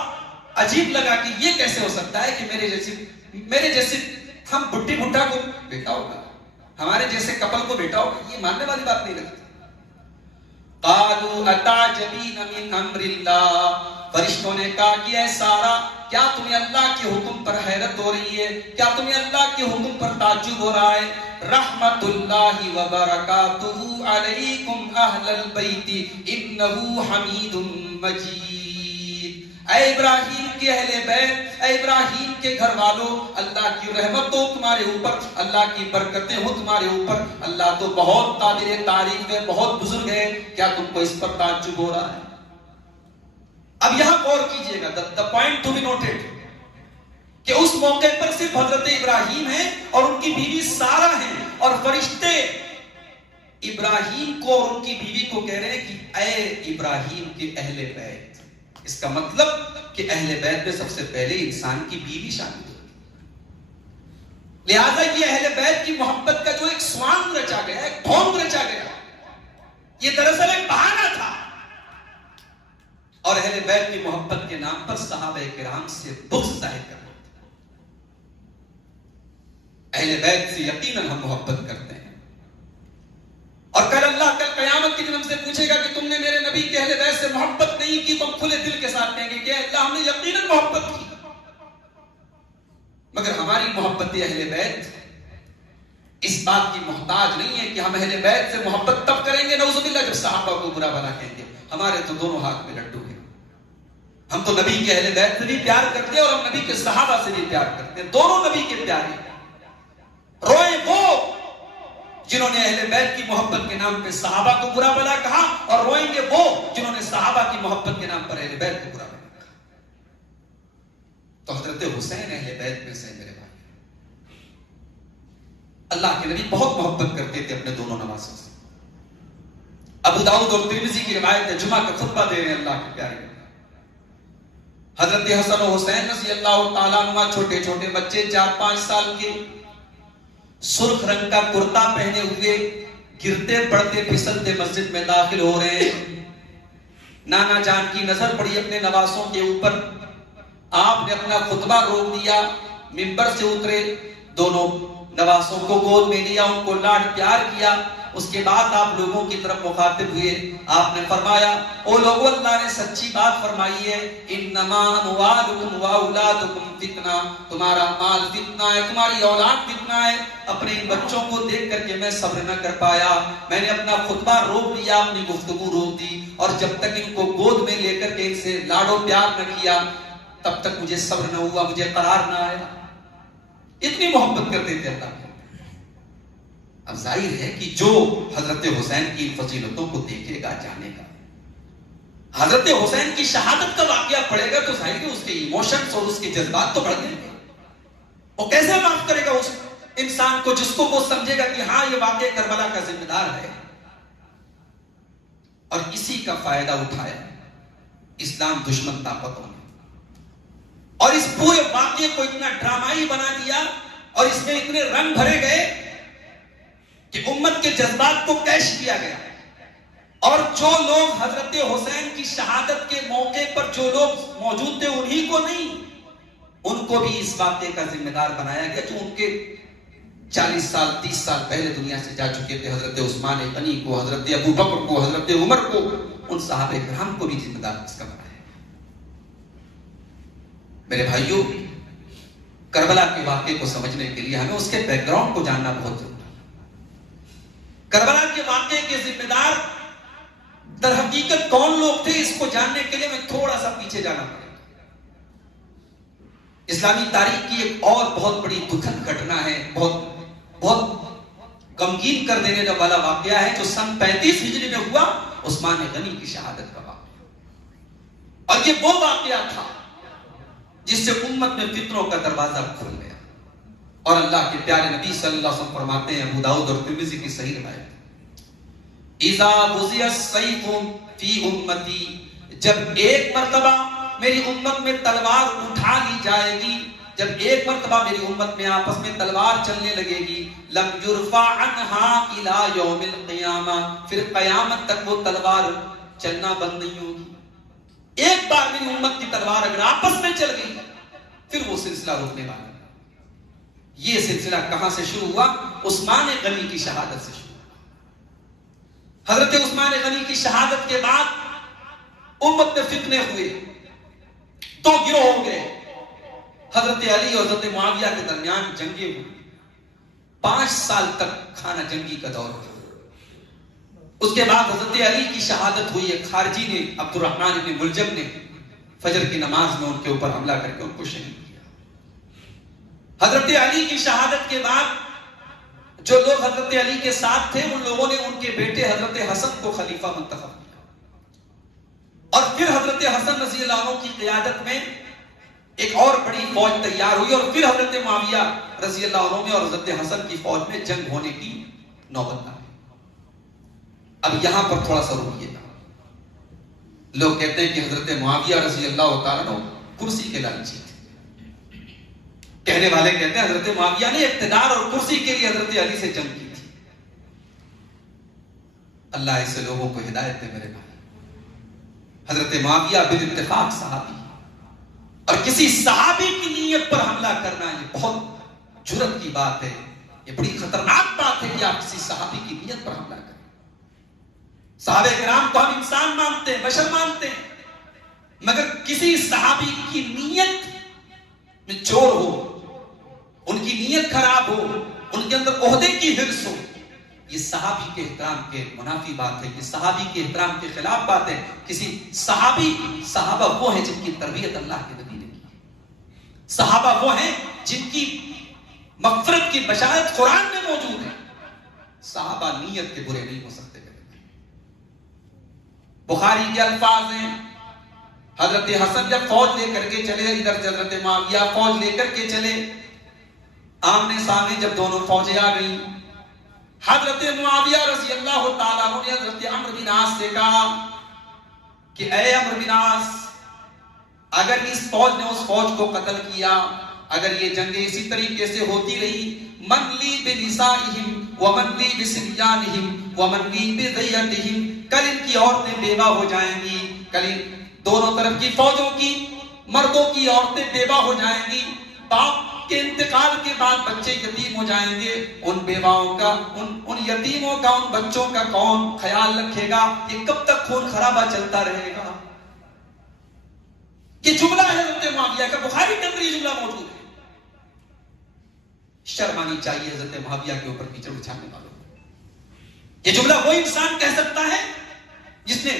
عجیب لگا کہ یہ کیسے ہو سکتا ہے کہ میرے جیسے ہم بڈھی بڈھا کو بیٹا ہوگا، ہمارے جیسے کپل کو بیٹا ہوگا، یہ ماننے والی بات نہیں لگتی۔ قالوا اتعجبین من امر اللہ، فرشتوں نے کہا کہ اے سارہ کیا تمہیں اللہ کے حکم پر حیرت ہو رہی ہے، کیا تمہیں اللہ کے حکم پر تعجب ہو رہا ہے؟ رحمت اللہ وبرکاتہ علیکم اہل البیت انہ حمید مجید۔ اے ابراہیم کے اہل بیت، اے ابراہیم کے گھر والوں، اللہ کی رحمت ہو تمہارے اوپر، اللہ کی برکتیں ہو تمہارے اوپر، اللہ تو بہت قابل تعریف ہے، بہت بزرگ ہے، کیا تم کو اس پر تعجب ہو رہا ہے؟ اب یہاں غور کیجئے گا، the point to be noted، کہ اس موقع پر صرف حضرت ابراہیم ہیں اور ان کی بیوی سارہ ہیں، اور فرشتے ابراہیم کو اور ان کی بیوی کو کہہ رہے ہیں کہ اے ابراہیم کے اہل بیت۔ اس کا مطلب کہ اہل بیت میں سب سے پہلے انسان کی بیوی شامل ہوتی ہے۔ لہذا یہ اہل بیت کی محبت کا جو ایک سوانگ رچا گیا، ایک ڈھونگ رچا گیا، یہ دراصل ایک بہانہ تھا. اور اہل بیت کی محبت کے نام پر صحابہ کرام سے بغض ظاہر کرتے ہیں. اہل بیت سے یقیناً ہم محبت کرتے ہیں. اور کل اللہ کل قیامت کے دن ہم سے پوچھے گا کہ تم نے میرے نبی کے اہل بیت سے محبت نہیں کی، تو ہم کھلے دل کے ساتھ کہیں گے کہ اللہ ہم نے یقیناً محبت کی، مگر ہماری محبت اہل بیت اس بات کی محتاج نہیں ہے کہ ہم اہل بیت سے محبت تب کریں گے نعوذ باللہ جب صحابہ کو برا بھلا کہیں گے. ہمارے تو دونوں ہاتھ میں لڈو ہیں. ہم تو نبی کے اہل بیت سے بھی پیار کرتے ہیں اور ہم نبی کے صحابہ سے بھی پیار کرتے ہیں. دونوں نبی کے پیارے. روئیں وہ جنہوں نے اہل بیت کی محبت کے نام پہ صحابہ کو برا بھلا کہا، اور روئیں گے وہ جنہوں نے صحابہ کی محبت کے نام پر اہل بیت کو برا بھلا کہا. تو حضرت حسین اہل بیت میں سے میرے بھائی. اللہ کے نبی بہت محبت کرتے تھے اپنے دونوں نواسوں سے. ابو داؤد اور ترمذی کی روایت ہے، جمعہ کا خطبہ دے رہے ہیں اللہ کے پیارے. حضرت حسن و حسین رضی اللہ تعالیٰ عنہ چھوٹے چھوٹے بچے 4-5 سال کے، سرخ رنگ کا کرتا پہنے ہوئے، گرتے پڑتے پھسلتے مسجد میں داخل ہو رہے ہیں. نانا جان کی نظر پڑی اپنے نواسوں کے اوپر. آپ نے اپنا خطبہ روک دیا، منبر سے اترے، دونوں نواسوں کو گود میں لیا، ان کو لاڈ پیار کیا. اس کے بعد آپ لوگوں کی طرف مخاطب ہوئے. آپ نے فرمایا او لوگو، اللہ نے سچی بات فرمائی ہے، انما اموالکم واولادکم فتنہ، تمہارا مال فتنہ ہے، تمہاری اولاد فتنہ ہے. اپنے ان بچوں کو دیکھ کر کے میں صبر نہ کر پایا، میں نے اپنا خطبہ روک لیا، اپنی گفتگو روک دی، اور جب تک ان کو گود میں لے کر کے ان سے لاڈو پیار نہ کیا تب تک مجھے صبر نہ ہوا، مجھے قرار نہ آیا. اتنی محبت کرتے تھے اللہ. اب ظاہر ہے کہ جو حضرت حسین کی فضیلتوں کو دیکھے گا، جانے گا، حضرت حسین کی شہادت کا واقعہ پڑھے گا، تو ظاہر ہے اس کے ایموشنز اور اس کے جذبات تو بڑھ جائیں گے. وہ کیسے معاف کرے گا اس انسان کو جس کو وہ سمجھے گا کہ ہاں یہ واقعہ کربلا کا ذمہ دار ہے. اور اسی کا فائدہ اٹھایا اسلام دشمن طاقتوں نے، اور اس پورے واقعے کو اتنا ڈرامائی بنا دیا اور اس میں اتنے رنگ بھرے گئے کہ امت کے جذبات کو کیش کیا گیا. اور جو لوگ حضرت حسین کی شہادت کے موقع پر جو لوگ موجود تھے انہی کو نہیں، ان کو بھی اس واقعے کا ذمہ دار بنایا گیا جو ان کے 40 سال 30 سال پہلے دنیا سے جا چکے تھے. حضرت عثمان غنی کو، حضرت ابو بکر کو، حضرت عمر کو، ان صحابہ کرام کو بھی ذمہ دار اس کا بنایا. میرے بھائیوں، کربلا کے واقعے کو سمجھنے کے لیے ہمیں اس کے بیک گراؤنڈ کو جاننا بہت ضروری ہے. کربلا کے واقعے کے ذمہ دار در حقیقت کون لوگ تھے، اس کو جاننے کے لیے میں تھوڑا سا پیچھے جانا پڑے. اسلامی تاریخ کی ایک اور بہت بڑی دکھد گھٹنا ہے، بہت غمگین کر دینے والا واقعہ ہے جو سن 35 ہجری میں ہوا، عثمان غنی کی شہادت کا واقعہ. اور یہ وہ واقعہ تھا جس سے امت میں فتنوں کا دروازہ کھل گیا. اور اللہ کے پیارے نبی صلی اللہ علیہ وسلم فرماتے ہیں، ابو داؤد اور ترمذی کی صحیح روایت، اذا بزی السیف فی امتی، جب ایک مرتبہ میری امت میں تلوار اٹھا لی جائے گی، جب ایک مرتبہ میری امت میں آپس میں تلوار چلنے لگے گی، لم یرفع عنہا الی یوم القیامہ، پھر قیامت تک وہ تلوار چلنا بند نہیں ہوگی. ایک بار میری امت کی تلوار اگر آپس میں چل گئی پھر وہ سلسلہ رکنے والا. یہ سلسلہ کہاں سے شروع ہوا؟ عثمان غنی کی شہادت سے شروع ہوا. حضرت عثمان غنی کی شہادت کے بعد امت میں فتنے ہوئے، دو گروہ ہو گئے. حضرت علی اور حضرت معاویہ کے درمیان جنگیں ہوئی، 5 سال تک کھانا جنگی کا دور تھا. اس کے بعد حضرت علی کی شہادت ہوئی. ایک خارجی نے، عبد الرحمن بن ملجم نے، فجر کی نماز میں ان کے اوپر حملہ کر کے ان کو شہید کیا. حضرت علی کی شہادت کے بعد جو لوگ حضرت علی کے ساتھ تھے ان لوگوں نے ان کے بیٹے حضرت حسن کو خلیفہ منتخب کیا. اور پھر حضرت حسن رضی اللہ عنہ کی قیادت میں ایک اور بڑی فوج تیار ہوئی، اور پھر حضرت معاویہ رضی اللہ عنہ میں اور حضرت حسن کی فوج میں جنگ ہونے کی نوبت آئی. اب یہاں پر تھوڑا سا رکیے گا. لوگ کہتے ہیں کہ حضرت معاویہ رضی اللہ تعالیٰ عنہ کرسی کے لالچی تھے. کہنے والے کہتے ہیں حضرت معاویہ نے اقتدار اور کرسی کے لیے حضرت علی سے جنگ کی تھی. اللہ ایسے لوگوں کو ہدایت دے میرے بھائی. حضرت معاویہ بالاتفاق صحابی, اور کسی صحابی کی نیت پر حملہ کرنا یہ بہت جرأت کی بات ہے, یہ بڑی خطرناک بات ہے کہ آپ کسی صحابی کی نیت پر حملہ کریں. صحابہ کرام کو ہم انسان مانتے ہیں, بشر مانتے ہیں, مگر کسی صحابی کی نیت میں چور ہو, ان کی نیت خراب ہو, ان کے اندر عہدے کی حرص ہو, یہ صحابی کے احترام کے منافی بات ہے, یہ صحابی کے احترام کے خلاف بات ہے. کسی صحابہ وہ ہیں جن کی تربیت اللہ کے نبی نے کی. صحابہ وہ ہیں جن کی مغفرت کی بشارت قرآن میں موجود ہے. صحابہ نیت کے برے نہیں ہو سکتے. بخاری کے الفاظ ہیں, حضرت حسن جب فوج لے کر کے چلے, ادھر سے حضرت معاویہ فوج لے کر کے چلے, آمنے سامنے جب دونوں فوجیں آ گئی, حضرت معاویہ رضی اللہ تعالیٰ عنہ نے حضرت عمرو بن عاص سے کہا کہ اے عمرو بن عاص, اگر اس فوج نے اس فوج کو قتل کیا, اگر یہ جنگیں اسی طریقے سے ہوتی رہی, من لی بنسائہم ومن لی بسبیانہم ومن لی بذیتہم, کل ان کی عورتیں بیوہ ہو جائیں گی, کل دونوں طرف کی فوجوں کی مردوں کی عورتیں بیوہ ہو جائیں گی, باپ کے انتقال کے بعد بچے یتیم ہو جائیں گے, ان بیواؤں کا, ان یتیموں کا, ان بچوں کا کون خیال رکھے گا؟ یہ کب تک خون خرابہ چلتا رہے گا؟ یہ جملہ ہے حضرت معاویہ کا, بخاری کے اندر یہ جملہ موجود ہے. شرم آنی چاہیے حضرت معاویہ کے اوپر کیچڑ اچھالنے والوں کو. یہ جملہ وہ انسان کہہ سکتا ہے جس نے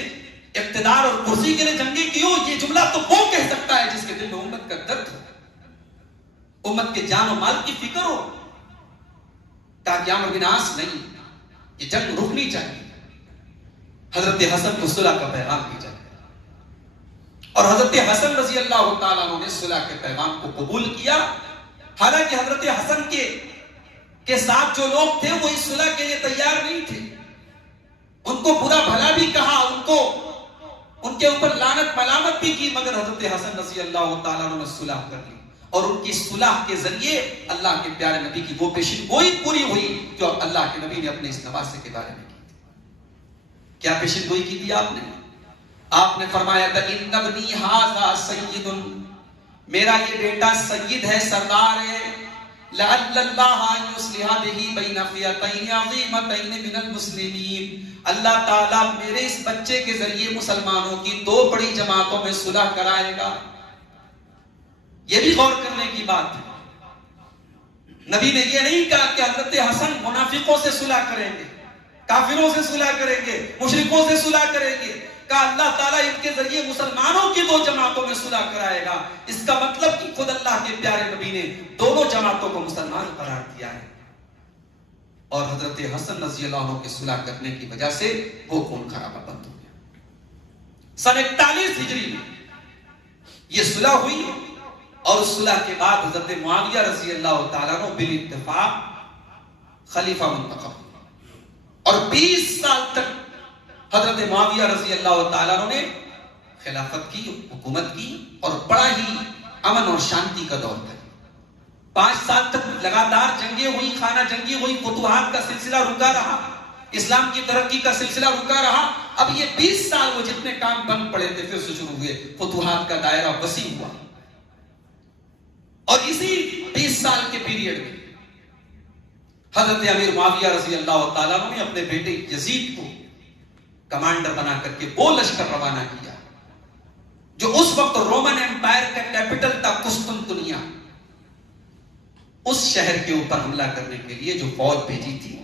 اقتدار اور کرسی کے لیے جنگیں کی ہو. یہ جملہ تو وہ کہہ سکتا ہے جس کے دل میں امت کا درد ہو, امت کے جان و مال کی فکر ہو, تاکہ عمرو بن عاص نہیں, یہ جنگ رکنی چاہیے. حضرت حسن کو صلح کا پیغام بھیجا اور حضرت حسن رضی اللہ تعالیٰ عنہ نے صلح کے پیغام کو قبول کیا. حالانکہ حضرت حسن کے ساتھ جو لوگ تھے وہ اس صلح کے لیے تیار نہیں تھے, ان کو برا بھلا بھی کہا, ان کے اوپر لعنت ملامت بھی کی, مگر حضرت حسن رضی اللہ تعالیٰ عنہ نے صلح کر لی, اور ان کی صلح کے ذریعے اللہ کے پیارے نبی کی وہ پیشن گوئی پوری ہوئی جو اللہ کے نبی نے اپنے اس نواسے کے بارے میں کی تھی. کیا پیشن گوئی کی تھی آپ نے فرمایا تھا ان ابنی ھذا سید, میرا یہ بیٹا سید ہے, سردار ہے, لعل اللہ ان یصلح بہ بین فئتین عظیمتین من المسلمین, اللہ تعالیٰ میرے اس بچے کے ذریعے مسلمانوں کی دو بڑی جماعتوں میں صلح کرائے گا. یہ بھی غور کرنے کی بات ہے. نبی نے یہ نہیں کہا کہ حضرت حسن منافقوں سے صلح کریں گے, کافروں سے صلح کریں گے, مشرکوں سے صلح کریں گے. کہا اللہ تعالیٰ ان کے ذریعے مسلمانوں کی دو جماعتوں میں صلح کرائے گا. اس کا مطلب کہ خود اللہ کے پیارے نبی نے دونوں جماعتوں کو مسلمان قرار دیا ہے, اور حضرت حسن رضی اللہ عنہ کے صلح کرنے کی وجہ سے وہ خون خرابہ بند ہو گیا. سن 41 ہجری میں یہ صلح ہوئی, اور اس صلح کے بعد حضرت معاویہ رضی اللہ تعالیٰ عنہ بالاتفاق خلیفہ منتخب ہوئے, اور 20 سال تک حضرت معاویہ رضی اللہ تعالیٰ عنہ نے خلافت کی, حکومت کی, اور بڑا ہی امن اور شانتی کا دور تھا. 5 سال تک لگاتار جنگیں ہوئی, خانہ جنگی ہوئی, فتوحات کا سلسلہ رکا رہا, اسلام کی ترقی کا سلسلہ رکا رہا. اب یہ 20 سال وہ جتنے کام بند پڑے تھے پھر سے شروع ہوئے, فتوحات کا دائرہ وسیع ہوا. اور اسی 20 سال کے پیریڈ میں حضرت امیر معاویہ رضی اللہ تعالیٰ عنہ نے اپنے بیٹے یزید کو کمانڈر بنا کر کے وہ لشکر روانہ کیا جو اس وقت رومن ایمپائر کا کیپٹل تھا قسطنطنیہ. اس شہر کے اوپر حملہ کرنے کے لیے جو فوج بھیجی تھی,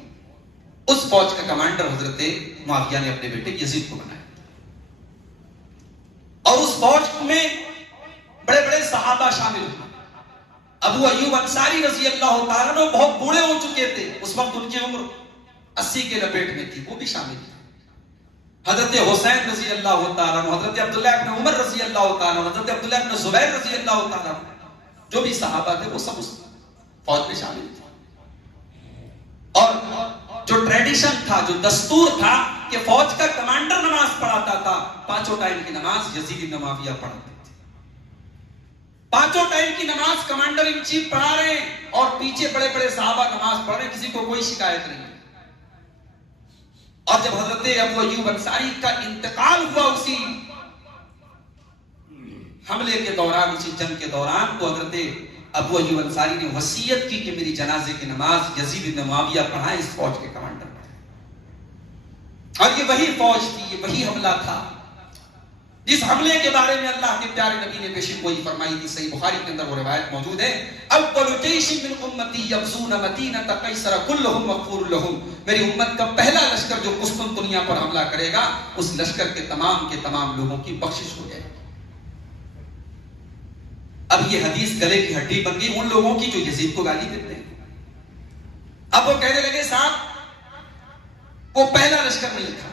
اس فوج کا کمانڈر حضرت معاویہ نے اپنے بیٹے یزید کو بنایا. اور اس فوج میں بڑے بڑے صحابہ شامل ہوئے. ابو ایوب انصاری رضی اللہ تعالیٰ عنہ بہت بوڑھے ہو چکے تھے, اس وقت ان کی عمر 80 کے لپیٹ میں تھی, وہ بھی شامل تھے. حضرت حسین رضی اللہ تعالیٰ عنہ, حضرت عبداللہ ابن عمر رضی اللہ تعالیٰ عنہ, حضرت عبداللہ ابن زبیر رضی اللہ تعالیٰ عنہ, جو بھی صحابہ تھے وہ سب اس فوج میں شامل تھے. اور جو ٹریڈیشن تھا, جو دستور تھا کہ فوج کا کمانڈر نماز پڑھاتا تھا, 5 ٹائم کی نماز یزید بن معاویہ پڑھاتے تھے. 5 ٹائم کی نماز کمانڈر ان چیف پڑھا رہے ہیں اور پیچھے بڑے بڑے صحابہ نماز پڑھ رہے ہیں, کسی کو کوئی شکایت نہیں. اور جب حضرت ابو ایوب انصاری کا انتقال ہوا اسی حملے کے دوران, اسی جنگ کے دوران, تو حضرت ابو ایوب انصاری نے وصیت کی کہ میری جنازے کی نماز یزید بن معاویہ پڑھائیں, اس فوج کے کمانڈر پڑھائیں. اور یہ وہی فوج تھی, یہ وہی حملہ تھا جس حملے کے بارے میں اللہ کے پیارے نبی نے پیشن گوئی فرمائی تھی. صحیح بخاری کے اندر وہ روایت موجود ہے, اول جیش من امتی یغزون مدینہ قیصر کلہم مغفور لہم. میری امت کا پہلا لشکر جو قسطنطنیہ پر حملہ کرے گا, اس لشکر کے تمام لوگوں کی بخشش ہو جائے گی. اب یہ حدیث گلے کی ہڈی بن گئی ان لوگوں کی جو یزید کو گالی دیتے ہیں. اب وہ کہنے لگے صاحب وہ پہلا لشکر نہیں تھا.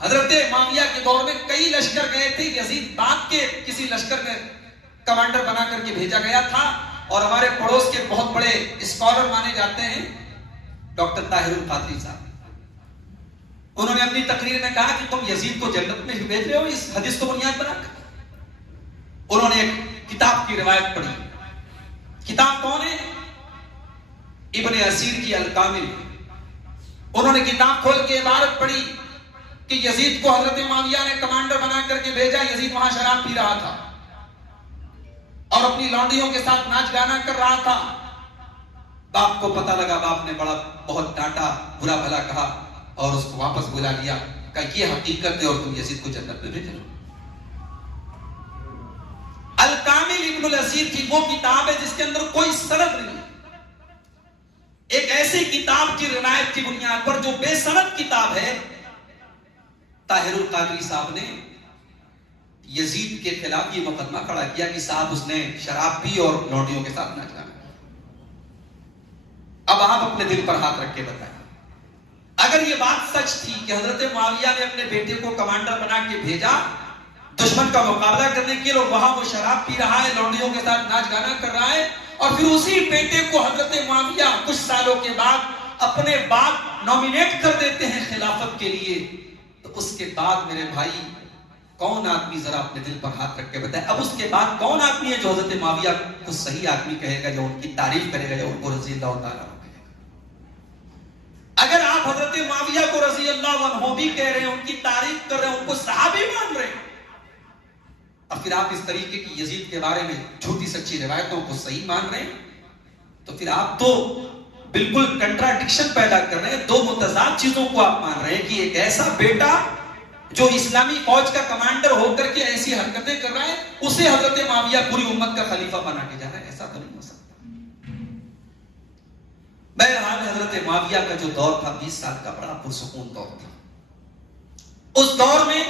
حضرت معاویہ کے دور میں کئی لشکر گئے تھے, یزید بعد کے کسی لشکر میں کمانڈر بنا کر کے بھیجا گیا تھا. اور ہمارے پڑوس کے بہت بڑے اسکالر مانے جاتے ہیں ڈاکٹر طاہر القادری صاحب, انہوں نے اپنی تقریر میں کہا کہ تم یزید کو جنت میں بھیج رہے ہو اس حدیث کو بنیاد بنا کر. انہوں نے ایک کتاب کی روایت پڑھی. کتاب کون ہے؟ ابن اسیر کی الکامل. انہوں نے کتاب کھول کے عبارت پڑھی کہ یزید کو حضرت معاویہ نے کمانڈر بنا کر کے بھیجا. یزید وہاں شراب پی رہا تھا اور اپنی لونڈیوں کے ساتھ ناچ گانا کر رہا تھا. باپ کو پتہ لگا, باپ نے بہت ڈانٹا, برا بھلا کہا اور اس کو واپس بلا لیا. کہ یہ حقیقت ہے اور تم یزید کو جنت میں بھیج رہے ہو. الکامل ابن الاسیر کی وہ کتاب ہے جس کے اندر کوئی سند نہیں. ایک ایسی کتاب کی روایت کی بنیاد پر جو بے سند کتاب ہے, طاہر القادری صاحب نے یزید کے خلاف یہ مقدمہ کھڑا کیا کہ صاحب اس نے شراب پی اور لونڈیوں کے ساتھ ناچ گانا. اب آپ اپنے دل پر ہاتھ رکھ کے بتائیں, اگر یہ بات سچ تھی کہ حضرت معاویہ نے اپنے بیٹے کو کمانڈر بنا کے بھیجا دشمن کا مقابلہ کرنے کے لیے, وہاں وہ شراب پی رہا ہے, لونڈیوں کے ساتھ ناچ گانا کر رہا ہے, اور پھر اسی بیٹے کو حضرت معاویہ کچھ سالوں کے بعد اپنے باپ نومینیٹ کر دیتے ہیں خلافت کے لیے, تو اس کے بعد میرے بھائی کون آدمی, ذرا اپنے دل پر ہاتھ رکھ کے بتائے, اب اس کے بعد کون آدمی ہے جو حضرت معاویہ کو صحیح آدمی کہے گا, جو ان کی تعریف کرے گا, جو ان کو رضی اللہ تعالیٰ عنہ کہے گا. اگر آپ حضرت معاویہ کو رضی اللہ عنہ بھی کہہ رہے ہیں, ان کی تعریف کر رہے ہیں, ان کو صحابی مان رہے ہیں, اور پھر آپ اس طریقے کی یزید کے بارے میں جھوٹی سچی روایتوں کو صحیح مان رہے ہیں, تو پھر آپ تو بالکل کنٹراڈکشن پیدا کر رہے ہیں. دو متضاد چیزوں کو آپ مان رہے ہیں کہ ایک ایسا بیٹا جو اسلامی فوج کا کمانڈر ہو کر کے ایسی حرکتیں کر رہا ہے, اسے حضرت معاویہ پوری امت کا خلیفہ بنا کے جا رہا ہے. ایسا تو نہیں ہو سکتا. بہرحال حضرت معاویہ کا جو دور تھا 20 سال کا بڑا پرسکون دور تھا. اس دور میں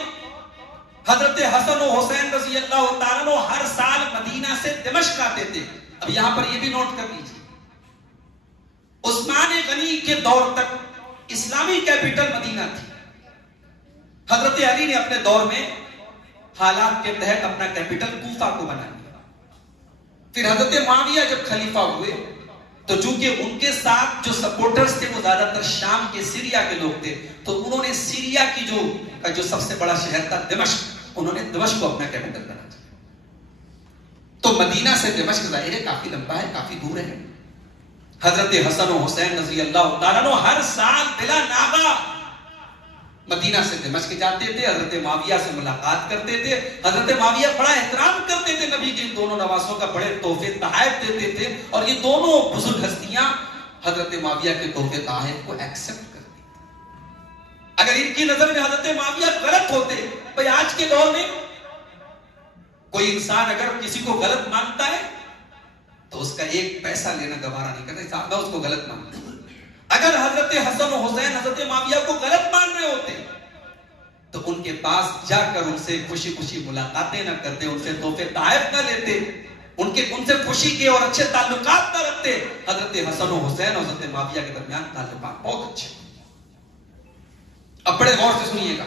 حضرت حسن و حسین رضی اللہ تعالیٰ عنہ ہر سال مدینہ سے دمشق آتے تھے. اب یہاں پر یہ بھی نوٹ کر لیجیے, عثمان غنی کے دور تک اسلامی کیپٹل مدینہ تھی. حضرت علی نے اپنے دور میں حالات کے تحت اپنا کیپٹل کوفہ کو بنا لیا. پھر حضرت معاویہ جب خلیفہ ہوئے تو چونکہ ان کے ساتھ جو سپورٹرز تھے وہ زیادہ تر شام کے سیریا کے لوگ تھے, تو انہوں نے سیریا کی جو سب سے بڑا شہر تھا دمشق, انہوں نے دمشق کو اپنا کیپٹل بنا دیا. تو مدینہ سے دمشق ظاہر ہے کافی لمبا ہے, کافی دور ہے. حضرت حسن و حسین رضی اللہ تعالیٰ عنہ ہر سال بلا ناغہ مدینہ سے دمشق جاتے تھے, حضرت معاویہ سے ملاقات کرتے تھے. حضرت معاویہ بڑا احترام کرتے تھے نبی کے ان دونوں نواسوں کا, بڑے تحفے تحائف دیتے تھے, اور یہ دونوں بزرگ ہستیاں حضرت معاویہ کے تحفے تحائف کو ایکسپٹ کرتی تھی. اگر ان کی نظر میں حضرت معاویہ غلط ہوتے, بھئی آج کے دور میں کوئی انسان اگر کسی کو غلط مانتا ہے تو اس کا ایک پیسہ لینا گوارا نہیں کرتا, صاحب میں اس کو غلط مانتا ہوں. اگر حضرت حسن و حسین حضرت معاویہ کو غلط مان رہے ہوتے تو ان کے پاس جا کر ان سے خوشی خوشی ملاقاتیں نہ کرتے, ان سے تحفے تحائف نہ لیتے, ان سے خوشی کے اور اچھے تعلقات نہ رکھتے. حضرت حسن و حسین اور حضرت معاویہ کے درمیان تعلقات بہت اچھے. اب بڑے غور سے سنیے گا,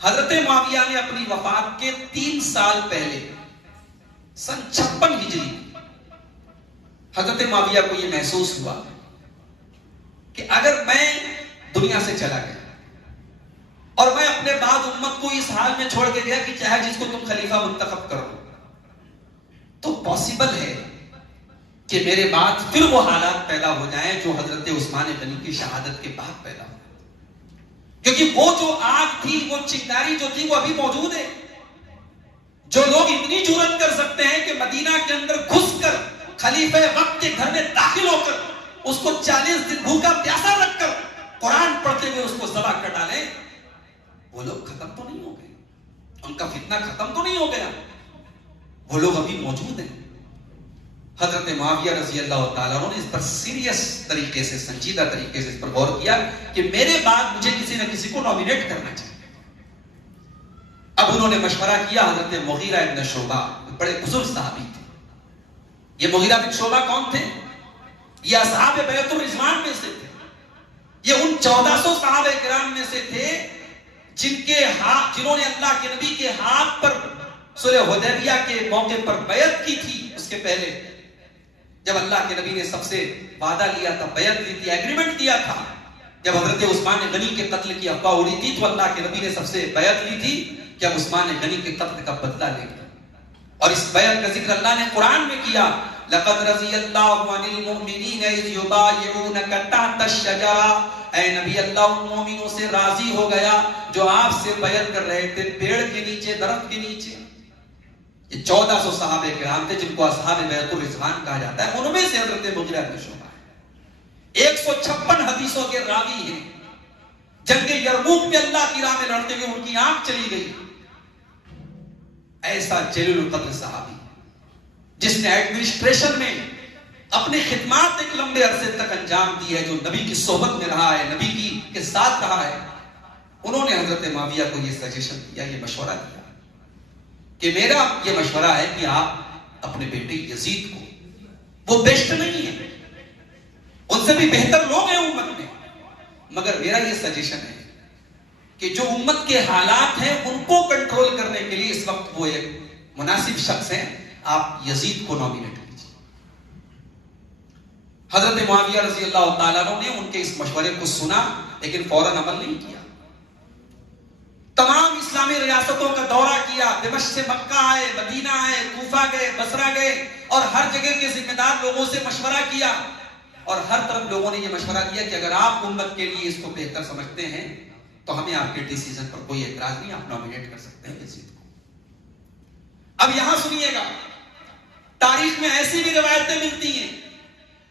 حضرت معاویہ نے اپنی وفات کے 3 سال پہلے سن 56 ہجری حضرت معاویہ کو یہ محسوس ہوا کہ اگر میں دنیا سے چلا گیا اور میں اپنے بعد امت کو اس حال میں چھوڑ کے گیا کہ چاہے جس کو تم خلیفہ منتخب کرو. تو پاسبل ہے کہ میرے بعد پھر وہ حالات پیدا ہو جائیں جو حضرت عثمان غنی کی شہادت کے بعد پیدا ہو. کیونکہ وہ جو آگ تھی، وہ چنگاری جو تھی، وہ ابھی موجود ہے. جو لوگ اتنی جرأت کر سکتے ہیں کہ مدینہ کے اندر گھس کر خلیفہ وقت کے گھر میں داخل ہو کر اس کو 40 دن بھوکا پیاسا رکھ کر قرآن پڑھتے ہوئے اس کو ذبح کر ڈالیں، وہ لوگ ختم تو نہیں ہو گئے، ان کا فتنہ ختم تو نہیں ہو گیا، وہ لوگ ابھی موجود ہیں. حضرت معاویہ رضی اللہ تعالیٰ عنہ نے اس پر سیریس طریقے سے، سنجیدہ طریقے سے اس پر غور کیا کہ میرے بعد مجھے کسی نہ کسی کو نامینیٹ کرنا چاہیے. اب انہوں نے مشورہ کیا. حضرت مغیرہ ابن شعبہ بڑے بزرگ صحابی تھے. یہ مغیرہ بن شعبہ کون تھے؟ یہ اصحاب بیعت الرضوان میں سے تھے. یہ ان 1400 صحابہ کرام میں سے تھے جنہوں نے اللہ کے نبی کے ہاتھ پر صلح حدیبیہ کے موقع پر بیعت کی تھی. اس کے پہلے جب اللہ کے نبی نے سب سے وعدہ لیا تھا، بیعت لی تھی، ایگریمنٹ کیا تھا، جب حضرت عثمان غنی کے قتل کی افواہ اڑی تھی تو اللہ کے نبی نے سب سے بیعت لی تھی کہ اب عثمان غنی کے قتل کا بدلہ لے گا. اور اس بیعت کا ذکر اللہ نے قرآن میں کیا. لقد رضی اللہ عن المؤمنین اذ یبایعونک تحت الشجرہ. اے نبی، اللہ ان مومنوں سے راضی ہو گیا جو آپ سے بیعت کر رہے تھے پیڑ کے نیچے، درخت کے نیچے. یہ 1400 صحابہ کرام تھے جن کو اصحاب بیعت الرضوان کہا جاتا ہے. ان میں سے حضرت مغیرہ بن شعبہ ہے. 156 حدیثوں کے راوی ہیں. جنگ یرموک میں اللہ کی راہ میں لڑتے ہوئے ان کی آنکھ چلی گئی. ایسا جلیل القدر صحابی جس نے ایڈمنسٹریشن میں اپنی خدمات ایک لمبے عرصے تک انجام دی ہے، جو نبی کی صحبت میں رہا ہے، نبی کے ساتھ رہا ہے. انہوں نے حضرت معاویہ کو یہ سجیشن دیا، یہ مشورہ دیا کہ میرا یہ مشورہ ہے کہ آپ اپنے بیٹے یزید کو، وہ بیسٹ نہیں ہے، ان سے بھی بہتر لوگ ہیں امت میں، مگر میرا یہ سجیشن ہے کہ جو امت کے حالات ہیں ان کو کنٹرول کرنے کے لیے اس وقت وہ ایک مناسب شخص ہیں، آپ یزید کو نامینیٹ کیجیے. حضرت معاویہ رضی اللہ تعالیٰ عنہ نے ان کے اس مشورے کو سنا لیکن فوراً عمل نہیں کیا. تمام اسلامی ریاستوں کا دورہ کیا. دمشق سے مکہ آئے، مدینہ آئے، کوفہ گئے، بصرہ گئے اور ہر جگہ کے ذمہ دار لوگوں سے مشورہ کیا. اور ہر طرف لوگوں نے یہ مشورہ دیا کہ اگر آپ امت کے لیے اس کو بہتر سمجھتے ہیں تو ہمیں آپ کے ڈیسیژن پر کوئی اعتراض نہیں، آپ نامینیٹ کر سکتے ہیں یزید کو. اب یہاں سنیے گا، تاریخ میں ایسی بھی روایتیں ملتی ہیں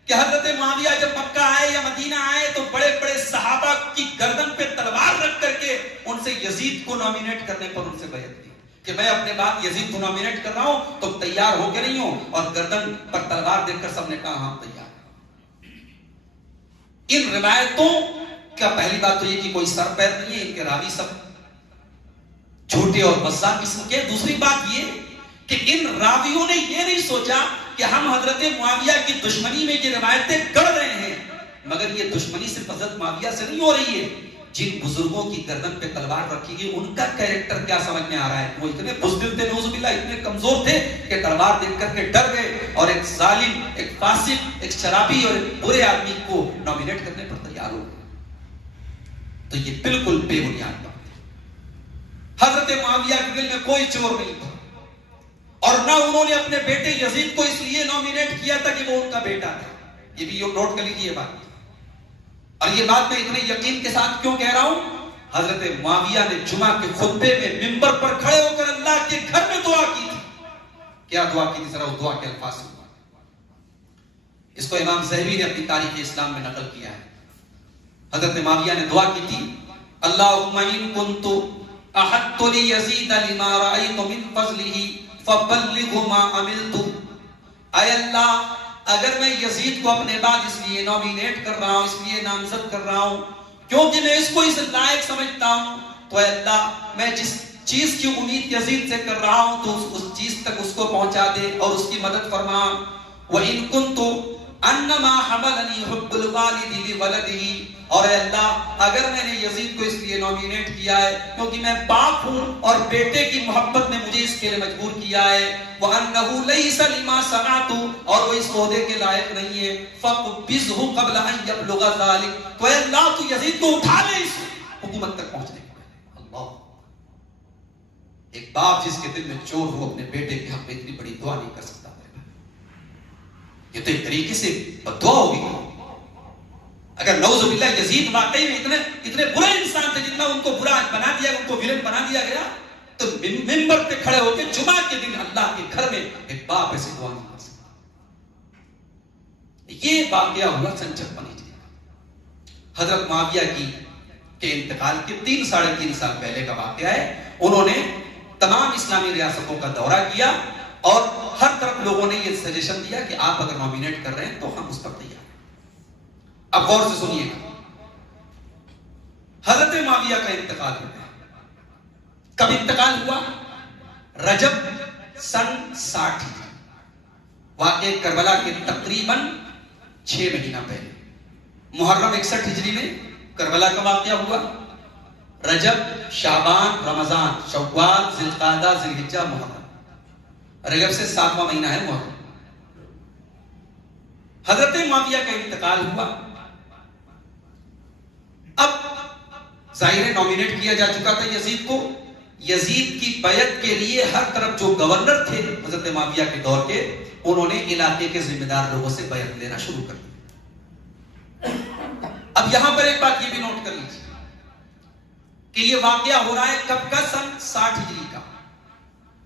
کہ حضرت معاویہ جب مکہ آئے یا مدینہ آئے تو بڑے بڑے صحابہ کی گردن پہ تلوار رکھ کر کے ان سے یزید کو نامینیٹ کرنے پر ان سے بیعت کی کہ میں اپنے بعد یزید کو نامینیٹ کر رہا ہوں، تو تیار ہو کے نہیں ہوں. اور گردن پر تلوار دیکھ کر سب نے کہا ہاں تیار. ان روایتوں کا پہلی بات تو یہ کہ کوئی سر پیر نہیں ہے، ان کے راوی سب جھوٹے اور بزاق قسم کے. دوسری بات یہ کہ ان راویوں نے یہ نہیں سوچا کہ ہم حضرت معاویہ کی دشمنی میں یہ روایتیں گڑھ رہے ہیں، مگر یہ دشمنی صرف حضرت معاویہ سے نہیں ہو رہی ہے. جن بزرگوں کی گردن پہ تلوار رکھی گئی ان کا کیریکٹر کیا سمجھ میں آ رہا ہے. وہ اتنے بزدل تھے، نعوذ باللہ، اتنے کمزور تھے کہ تلوار دیکھ کر کے ڈر گئے اور ایک ظالم، ایک فاسق، ایک شرابی اور ایک برے آدمی کو نامینیٹ کرنے پر تیار ہو گئے. تو یہ بالکل بے بنیاد بات ہے. حضرت معاویہ کے دل میں کوئی چور نہیں تھا اور نہ انہوں نے اپنے بیٹے یزید کو اس لیے نامینیٹ کیا تھا کہ وہ ان کا بیٹا تھا. یہ بھی نوٹ کر لیجیے بات. اور یہ بات میں اتنے یقین کے ساتھ کیوں کہہ رہا ہوں؟ حضرت معاویہ نے جمعہ کے خطبے میں منبر پر کھڑے ہو کر اللہ کے گھر میں دعا کی تھی. کیا دعا کی تھی؟ ذرا وہ دعا کے الفاظ سنو. اس کو امام ذہبی نے اپنی تاریخ اسلام میں نقل کیا ہے. حضرت معاویہ نے دعا کی تھی، اللہم ان کنت احدت لیزید لما رأیت من فضلہ فبلغ ما عملت. اے اللہ، اگر میں یزید کو اپنے بعد اس لیے نامینیٹ کر رہا ہوں، اس لیے نامزد کر رہا ہوں کیونکہ میں اس کو اس لائق سمجھتا ہوں، تو اے اللہ میں جس چیز کی امید یزید سے کر رہا ہوں تو اس چیز تک اس کو پہنچا دے اور اس کی مدد فرما. وَإِن كُنْتُ انما حملنی حب الوالد لولدہ. اور اے اللہ، اگر میں نے یزید کو اس لیے نامینیٹ کیا ہے کیونکہ میں باپ ہوں اور بیٹے کی محبت نے مجھے اس کے لیے مجبور کیا ہے، وَأَنَّهُ لَيْسَ لِمَا سَمَعْتُ، اور وہ اس عہدے کے لائق نہیں ہے، فَقْبِضْهُ قَبْلَ أَن يَبْلُغَ ذَلِكَ. تو اے اللہ تو یزید کو اٹھا لے اس حکومت تک پہنچنے کے. اللہ، ایک باپ جس کے دل میں چور ہو اپنے بیٹے کے حق میں اتنی بڑی دعا نہیں کر سکتا. یہ تو ایک طریقے سے بددعا ہوگی. اگر نعوذ باللہ یزید واقعی میں اتنے برے انسان تھے جتنا ان کو برا بنا دیا، ان کو ویلن بنا دیا گیا، تو منبر پہ کھڑے ہو کے جمعہ کے دن اللہ کے گھر میں ایک باپ ایسے دعا نہیں کر سکتا. یہ واقعہ ہوا سن 56 ہجری. حضرت معاویہ کے انتقال کے 3-3.5 سال پہلے کا واقعہ ہے. انہوں نے تمام اسلامی ریاستوں کا دورہ کیا اور ہر طرف لوگوں نے یہ سجیشن دیا کہ آپ اگر نامینیٹ کر رہے ہیں تو ہم اس پر تیار. اب غور سے سنیے گا. حضرت معاویہ کا انتقال ہو گیا. کب انتقال ہوا؟ رجب سن 60. واقع کربلا کے تقریباً 6 مہینہ پہلے. محرم 61 ہجری میں کربلا کا واقعہ ہوا. رجب، شعبان، رمضان، شوال، ذی القعدہ، ذی الحجہ، محرم. رجب سے 7واں مہینہ ہے محرم. حضرت معاویہ کا انتقال ہوا. اب ظاہر نامینیٹ کیا جا چکا تھا یزید کو. یزید کی بیعت کے لیے ہر طرف جو گورنر تھے حضرت معاویہ کے دور کے، انہوں نے علاقے کے ذمہ دار لوگوں سے بیعت لینا شروع کر دیا. اب یہاں پر ایک بات یہ بھی نوٹ کر لیجیے کہ یہ واقعہ ہو رہا ہے کب کا؟ سن 60 ہجری کا.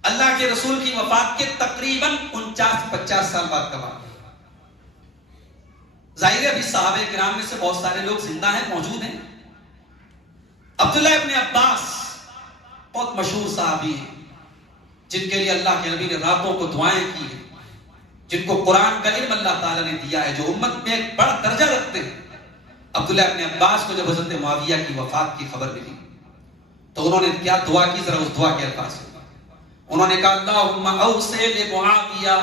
اللہ کے رسول کی وفات کے تقریباً 49-50 سال بعد کا واقعہ. ظاہر ہے ابھی صحابہ کرام میں سے بہت سارے لوگ زندہ ہیں، موجود ہیں. عبداللہ ابن عباس بہت مشہور صحابی ہیں جن کے لیے اللہ کے نبی نے راتوں کو دعائیں کی ہیں، جن کو قرآن کا علم اللہ تعالیٰ نے دیا ہے، جو امت میں ایک بڑا درجہ رکھتے ہیں. عبداللہ ابن عباس کو جب حضرت معاویہ کی وفات کی خبر ملی تو انہوں نے کیا دعا کی؟ ذرا اس دعا کے الفاظ سے انہوں نے کہا اللہم اوسع لمعاویہ،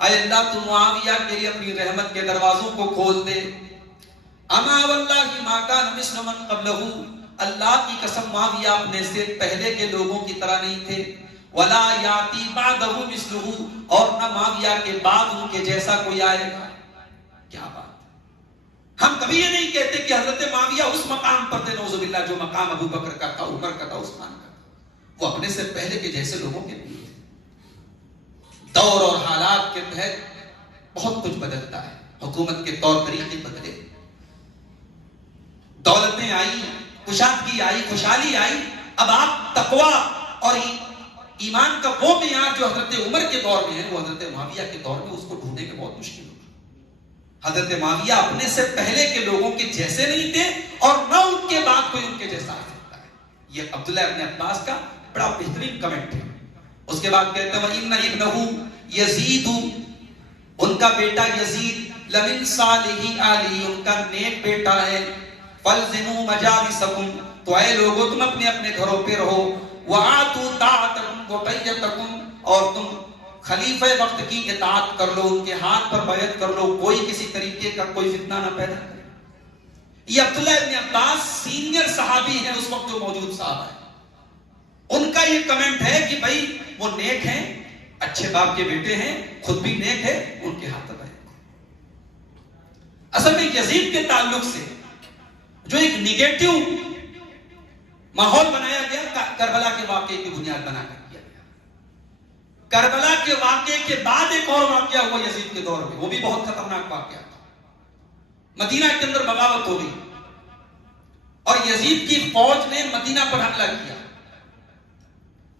اے اللہ تو معاویہ کے لیے اپنی رحمت کے دروازوں کو کھول دے. اما واللہ ما کان مثل من قبلہ، اللہ کی قسم معاویہ اپنے سے پہلے کے لوگوں کی طرح نہیں تھے. ولا یاتی بعدہ مثلہ، اور نہ معاویہ کے بعد ان کے جیسا کوئی آئے گا. کیا بات! ہم کبھی یہ نہیں کہتے کہ حضرت معاویہ اس مقام پر تھے نعوذ باللہ جو مقام ابو بکر کا تھا، عمر کا تھا، عثمان کا تھا. وہ اپنے سے پہلے کے جیسے لوگوں کے نہیں تھے. دور اور حالات کے تحت بہت کچھ بدلتا ہے. حکومت کے طور طریقے بدلے، دولتیں آئی، کشادگی آئی، خوشحالی آئی. اب آپ تقویٰ اور ایمان کا وہ معیار جو حضرت عمر کے دور میں ہے وہ حضرت معاویہ کے دور میں اس کو ڈھونڈنے کے بہت مشکل ہوگا. حضرت معاویہ اپنے سے پہلے کے لوگوں کے جیسے نہیں تھے اور نہ ان کے بعد کوئی ان کے جیسا آ سکتا ہے. یہ عبداللہ ابن عباس کا بڑا بہترین کمنٹ ہے. اس کے بعد کہتے ہیں وَإِنَّ ابْنَهُ یزید، ان کا بیٹا یزید لَمِن صَالِحِ آلِهِ، ان کا نیک بیٹا ہے. فَالْزِمُوا مَجَالِسَكُمْ، تو اے لوگوں تم اپنے اپنے گھروں پہ رہو. وَآتُوا طَاعَتَكُمْ وَبَيَّتَكُمْ، اور تم خلیفہ وقت کی اطاعت کر لو، ان کے ہاتھ پر بیعت کر لو، کوئی کسی طریقے کا کوئی فتنہ نہ پیدا کرے. یہ عبداللہ ابن عباس سینئر صحابی ہیں اس وقت جو موجود صحابہ ہیں. ان کا یہ کمنٹ ہے کہ بھائی وہ نیک ہیں، اچھے باپ کے بیٹے ہیں، خود بھی نیک ہے، ان کے ہاتھ پر بیعت کرو. اصل میں یزید کے تعلق سے جو ایک نیگیٹو ماحول بنایا گیا کربلا کے واقعے کی بنیاد بنا کر کیا گیا. کربلا کے واقعے کے بعد ایک اور واقعہ ہوا یزید کے دور میں، وہ بھی بہت خطرناک واقعہ تھا. مدینہ کے اندر بغاوت ہو گئی اور یزید کی فوج نے مدینہ پر حملہ کیا.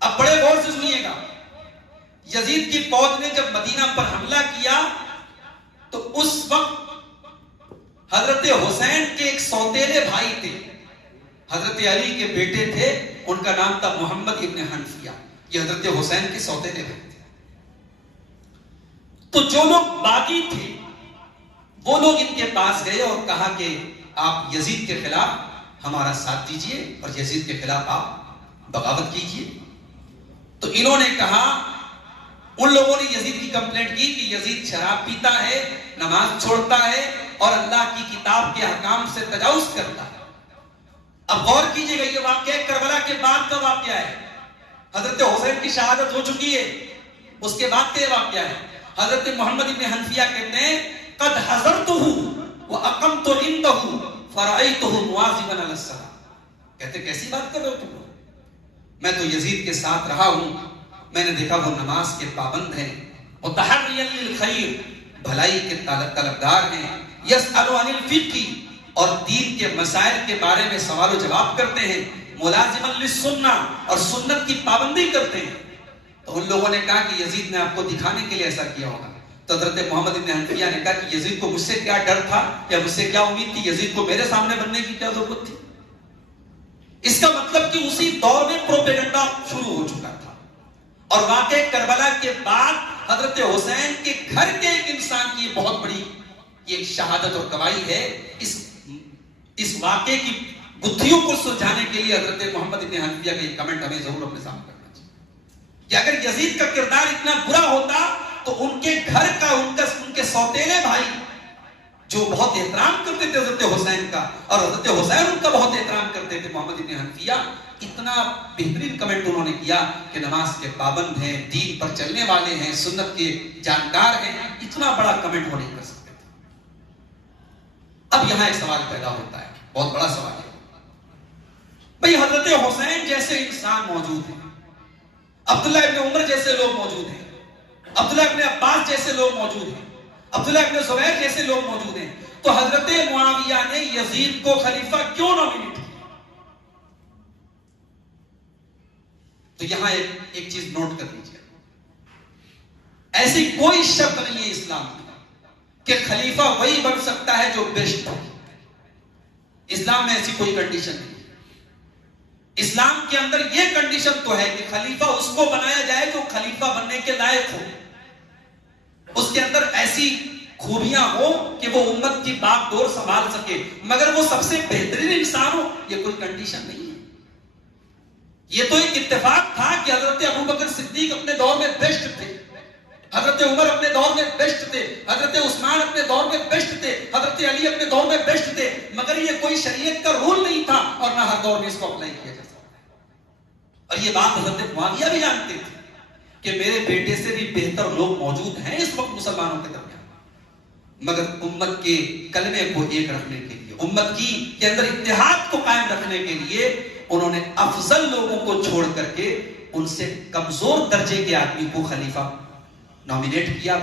اب بڑے غور سے سنیے گا. یزید کی فوج نے جب مدینہ پر حملہ کیا تو اس وقت حضرت حسین کے ایک سوتیلے بھائی تھے، حضرت علی کے بیٹے تھے، ان کا نام تھا محمد ابن حنفیہ. یہ حضرت حسین کے سوتیلے بھائی تھے. تو جو لوگ باغی تھے وہ لوگ ان کے پاس گئے اور کہا کہ آپ یزید کے خلاف ہمارا ساتھ دیجئے اور یزید کے خلاف آپ بغاوت کیجئے. تو انہوں نے کہا، ان لوگوں نے یزید کی کمپلینٹ کی کہ یزید شراب پیتا ہے، نماز چھوڑتا ہے اور اللہ کی کتاب کے احکام سے تجاوز کرتا ہے. اب غور کیجئے گا، یہ واقعہ کربلا کے بعد کا واقعہ ہے. حضرت حسین کی شہادت ہو چکی ہے، اس کے بعد کا واقعہ ہے. حضرت محمد ابن حنفیہ کہتے ہیں قد حضرتہ واقمت عنده فرأيته مواظبا على الصلاة. کہتے کیسی بات کر رہے ہو تم لوگ؟ میں تو یزید کے ساتھ رہا ہوں، میں نے دیکھا وہ نماز کے پابند ہیں، متحریا للخیر، بھلائی کے طلبگار ہیں، یسأل عن الفقہ، اور دین کے مسائل کے بارے میں سوال و جواب کرتے ہیں، ملازما للسنہ، اور سنت کی پابندی کرتے ہیں۔ تو ان لوگوں نے کہا کہ یزید نے آپ کو دکھانے کے لیے ایسا کیا ہوگا۔ تو حضرت محمد بن حنفیہ نے کہا کہ یزید کو مجھ سے کیا ڈر تھا یا مجھ سے کیا امید تھی، یزید کو میرے سامنے بننے کی کیا ضرورت تھی۔ اس کا مطلب کہ اسی دور میں پروپیگنڈا شروع ہو چکا تھا، اور واقع کربلا کے بعد حضرت حسین کے گھر کے ایک انسان کی بہت بڑی یہ شہادت اور گواہی ہے۔ اس واقعے کی گتھیوں کو سلجھانے کے لیے حضرت محمد بن حنفیہ کا یہ کمنٹ ہمیں ضرور اپنے سامنے کرنا چاہیے کہ اگر یزید کا کردار اتنا برا ہوتا تو ان کے گھر کا ان کے سوتیلے بھائی جو بہت احترام کرتے تھے حضرت حسین کا، اور حضرت حسین ان کا بہت احترام کرتے تھے، محمد بن حنفیہ، اتنا بہترین کمنٹ انہوں نے کیا کہ نماز کے پابند ہیں، دین پر چلنے والے ہیں، سنت کے جانکار ہیں، اتنا بڑا کمنٹ وہ نہیں کر سکتے تھے۔ اب یہاں ایک سوال پیدا ہوتا ہے، بہت بڑا سوال ہے، بھئی حضرت حسین جیسے انسان موجود ہیں، عبداللہ ابن عمر جیسے لوگ موجود ہیں، عبداللہ ابن عباس جیسے لوگ موجود ہیں، عبداللہ ابن زبیر جیسے لوگ موجود ہیں، تو حضرت معاویہ نے یزید کو خلیفہ کیوں نامینیٹ کیا؟ تو یہاں ایک چیز نوٹ کر لیجیے، ایسی کوئی شرط نہیں ہے اسلام میں کہ خلیفہ وہی بن سکتا ہے جو بیسٹ ہو۔ اسلام میں ایسی کوئی کنڈیشن نہیں ہے۔ اسلام کے اندر یہ کنڈیشن تو ہے کہ خلیفہ اس کو بنایا جائے جو خلیفہ بننے کے لائق ہو، اس کے اندر ایسی خوبیاں ہو کہ وہ امت کی باغ ڈور سنبھال سکے، مگر وہ سب سے بہترین انسان ہو، یہ کوئی کنڈیشن نہیں ہے۔ یہ تو ایک اتفاق تھا کہ حضرت ابوبکر صدیق اپنے دور میں بیسٹ تھے، حضرت عمر اپنے دور میں بیسٹ تھے، حضرت عثمان اپنے دور میں بیسٹ تھے، حضرت علی اپنے دور میں بیسٹ تھے، مگر یہ کوئی شریعت کا رول نہیں تھا اور نہ ہر دور میں اس کو اپلائی کیا جا سکتا۔ اور یہ بات حضرت معاویہ بھی جانتے تھے کہ میرے بیٹے سے بھی بہتر لوگ موجود ہیں اس وقت مسلمانوں کے درمیان، مگر امت کے کلمے کو ایک رکھنے کے لیے، امت کے اندر اتحاد کو قائم رکھنے کے لیے انہوں نے افضل لوگوں کو چھوڑ کر کے ان سے کمزور درجے کے آدمی کو خلیفہ نامینیٹ کیا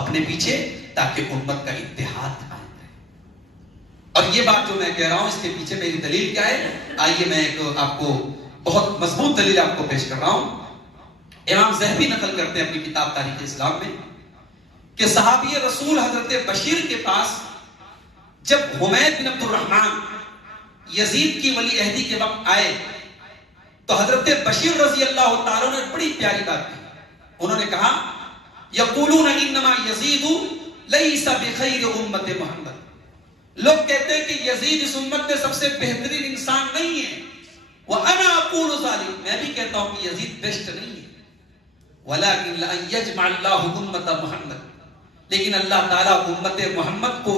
اپنے پیچھے، تاکہ امت کا اتحاد قائم رہے۔ اور یہ بات جو میں کہہ رہا ہوں اس کے پیچھے میری دلیل کیا ہے، آئیے میں ایک آپ کو بہت مضبوط دلیل آپ کو پیش کر رہا ہوں۔ امام ذہبی نقل کرتے ہیں اپنی کتاب تاریخ اسلام میں کہ صحابی رسول حضرت بشیر کے پاس جب حمید بن عبد الرحمن یزید کی ولی عہدی کے وقت آئے تو حضرت بشیر رضی اللہ تعالیٰ نے بڑی پیاری بات کی، انہوں نے کہا یقولون انما یزید لیس بخیر امت محمد، لوگ کہتے ہیں کہ یزید اس امت میں سب سے بہترین انسان نہیں ہے، وَأَنَا أَقُولُ ذَلِكَ، میں بھی کہتا ہوں کہ یزید بیسٹ نہیں ہے، وَلَكِنْ لَأَنْ يَجْمَعَ اللَّهُ أُمَّةَ مُحَمَّدٍ، لیکن اللہ تعالیٰ امت محمد کو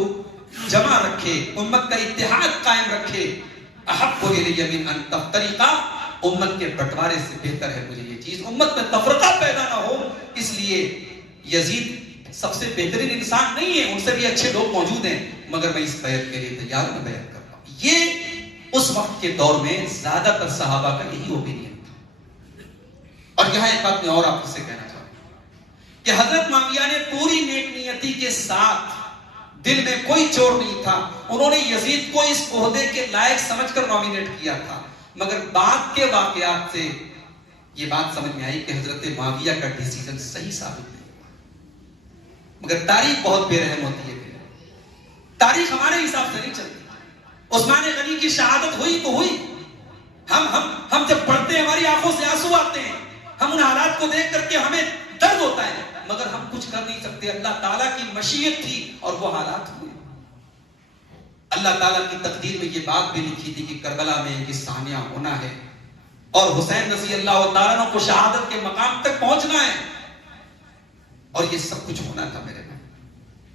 جمع رکھے، امت کا اتحاد قائم رکھے، أَحَبُّ إِلَيَّ مِنْ أَنْ تَفْتَرِقَ، امت کے بٹوارے سے بہتر ہے مجھے یہ چیز، امت میں تفرقہ پیدا نہ ہو، اس لیے یزید سب سے بہترین انسان نہیں ہے، ان سے بھی اچھے لوگ موجود ہیں، مگر میں اس بیعت کے لیے تیار ہوں، میں بیعت کرتا ہوں۔ یہ اس وقت کے دور میں زیادہ تر صحابہ کا یہی اوپینین تھا۔ اور یہاں ایک بات میں اور آپ سے کہنا چاہوں گا کہ حضرت معاویہ نے پوری نیک نیتی کے ساتھ، دل میں کوئی چور نہیں تھا، انہوں نے یزید کو اس عہدے کے لائق سمجھ کر نامینیٹ کیا تھا، مگر بعد کے واقعات سے یہ بات سمجھ میں آئی کہ حضرت معاویہ کا ڈیسیژن صحیح ثابت نہیں ہوا۔ مگر تاریخ بہت بے رحم ہوتی ہے، تاریخ ہمارے حساب سے نہیں چلتی۔ عثمان غنی کی شہادت ہوئی تو ہوئی، ہم جب پڑھتے ہیں ہماری آنکھوں سے آنسو آتے ہیں، ہم ان حالات کو دیکھ کر کے ہمیں درد ہوتا ہے، مگر ہم کچھ کر نہیں سکتے، اللہ تعالیٰ کی مشیت تھی اور وہ حالات ہوئے۔ اللہ تعالیٰ کی تقدیر میں یہ بات بھی لکھی تھی کہ کربلا میں یہ ثانیہ ہونا ہے اور حسین رضی اللہ تعالیٰ کو شہادت کے مقام تک پہنچنا ہے، اور یہ سب کچھ ہونا تھا میرے بھائی۔